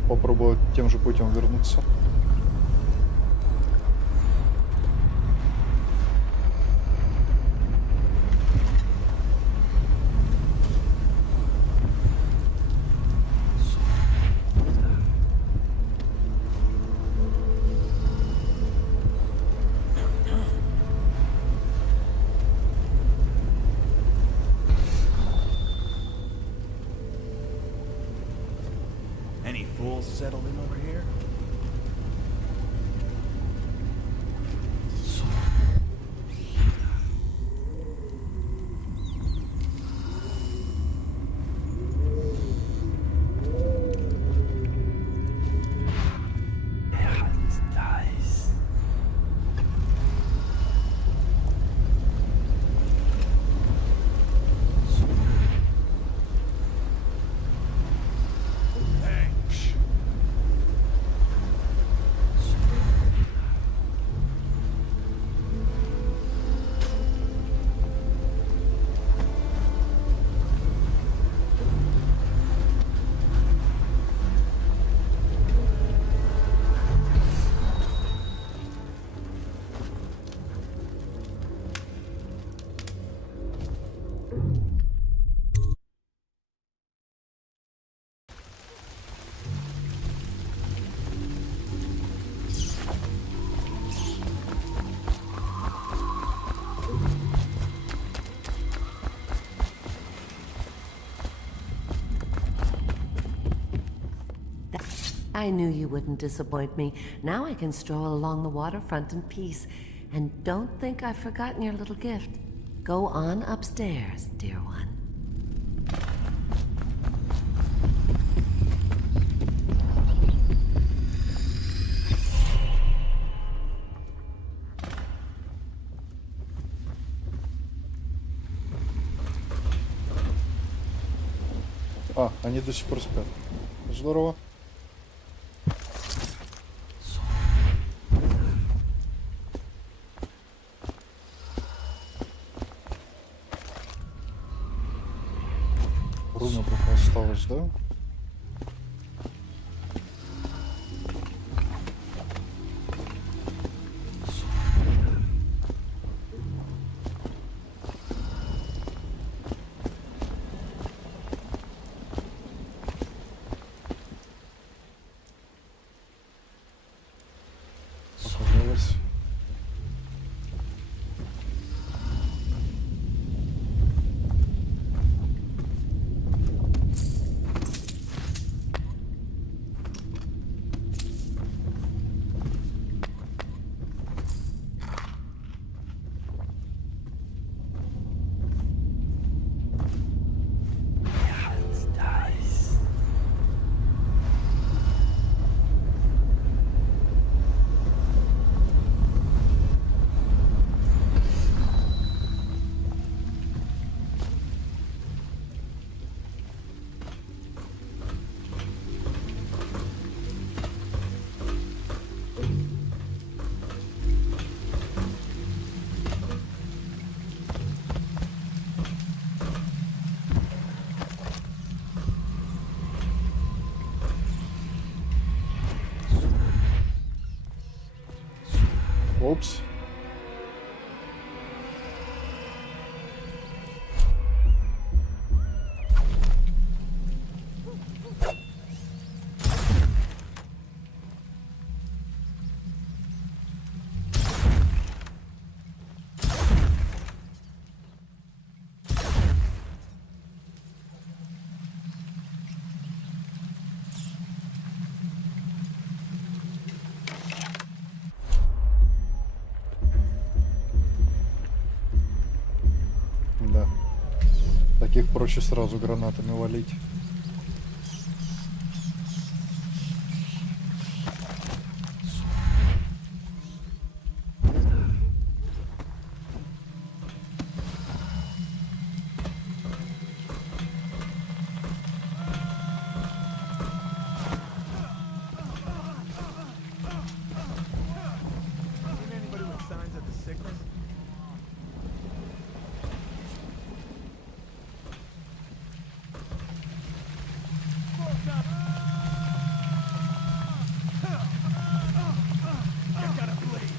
Попробую тем же путем вернуться. Any fools settled in over here? I knew you wouldn't disappoint me. Now I can stroll along the waterfront in peace. And don't think I've forgotten your little gift. Go on upstairs, dear one. А, они до сих пор спят. Здорово. Руна только осталось, да? Показалось. Опс. Да. Таких проще сразу гранатами валить. Seen anybody with signs of the sickness? You're gonna bleed.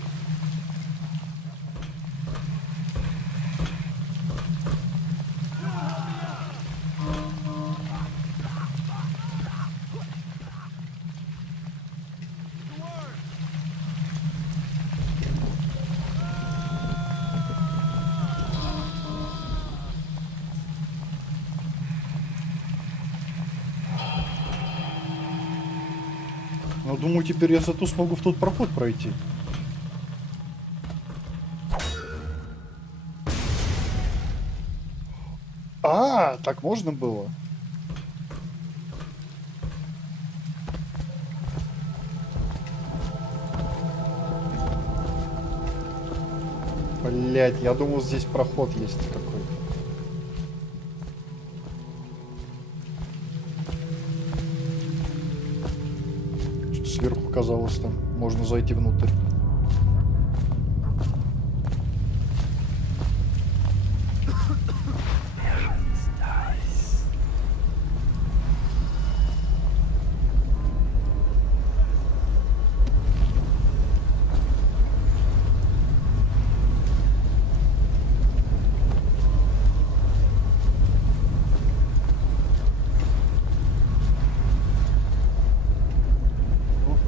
Ну, думаю, теперь я зато смогу в тот проход пройти. А, так можно было? Блять, я думал, здесь проход есть какой-то. Что-то сверху казалось, там можно зайти внутрь.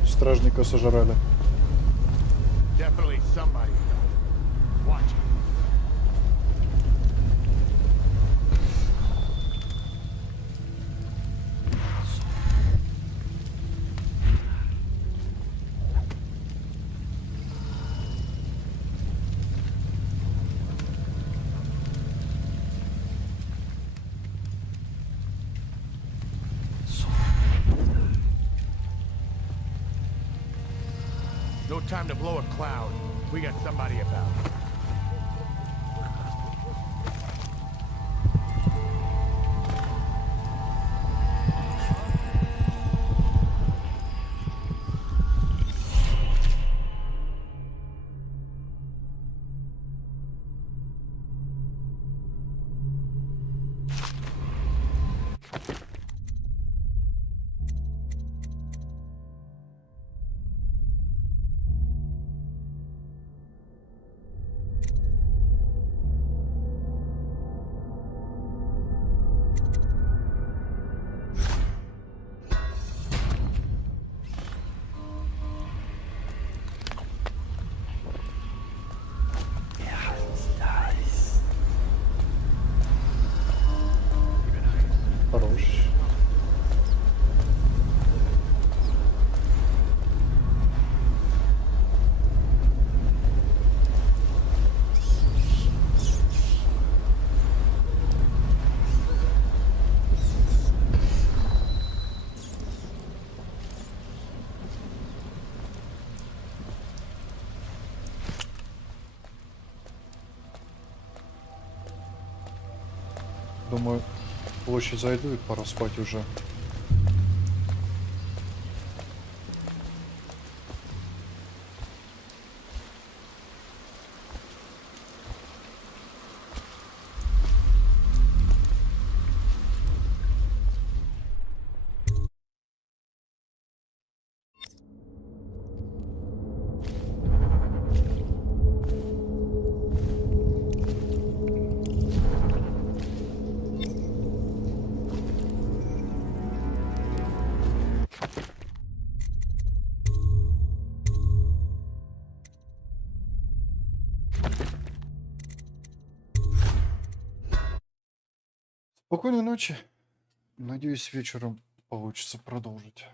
Стражника сожрали. Definitely somebody. Watch it. No time to blow a cloud. We got somebody about. Хорош. Думаю, в площадь зайду и пора спать уже. Спокойной ночи. Надеюсь, вечером получится продолжить.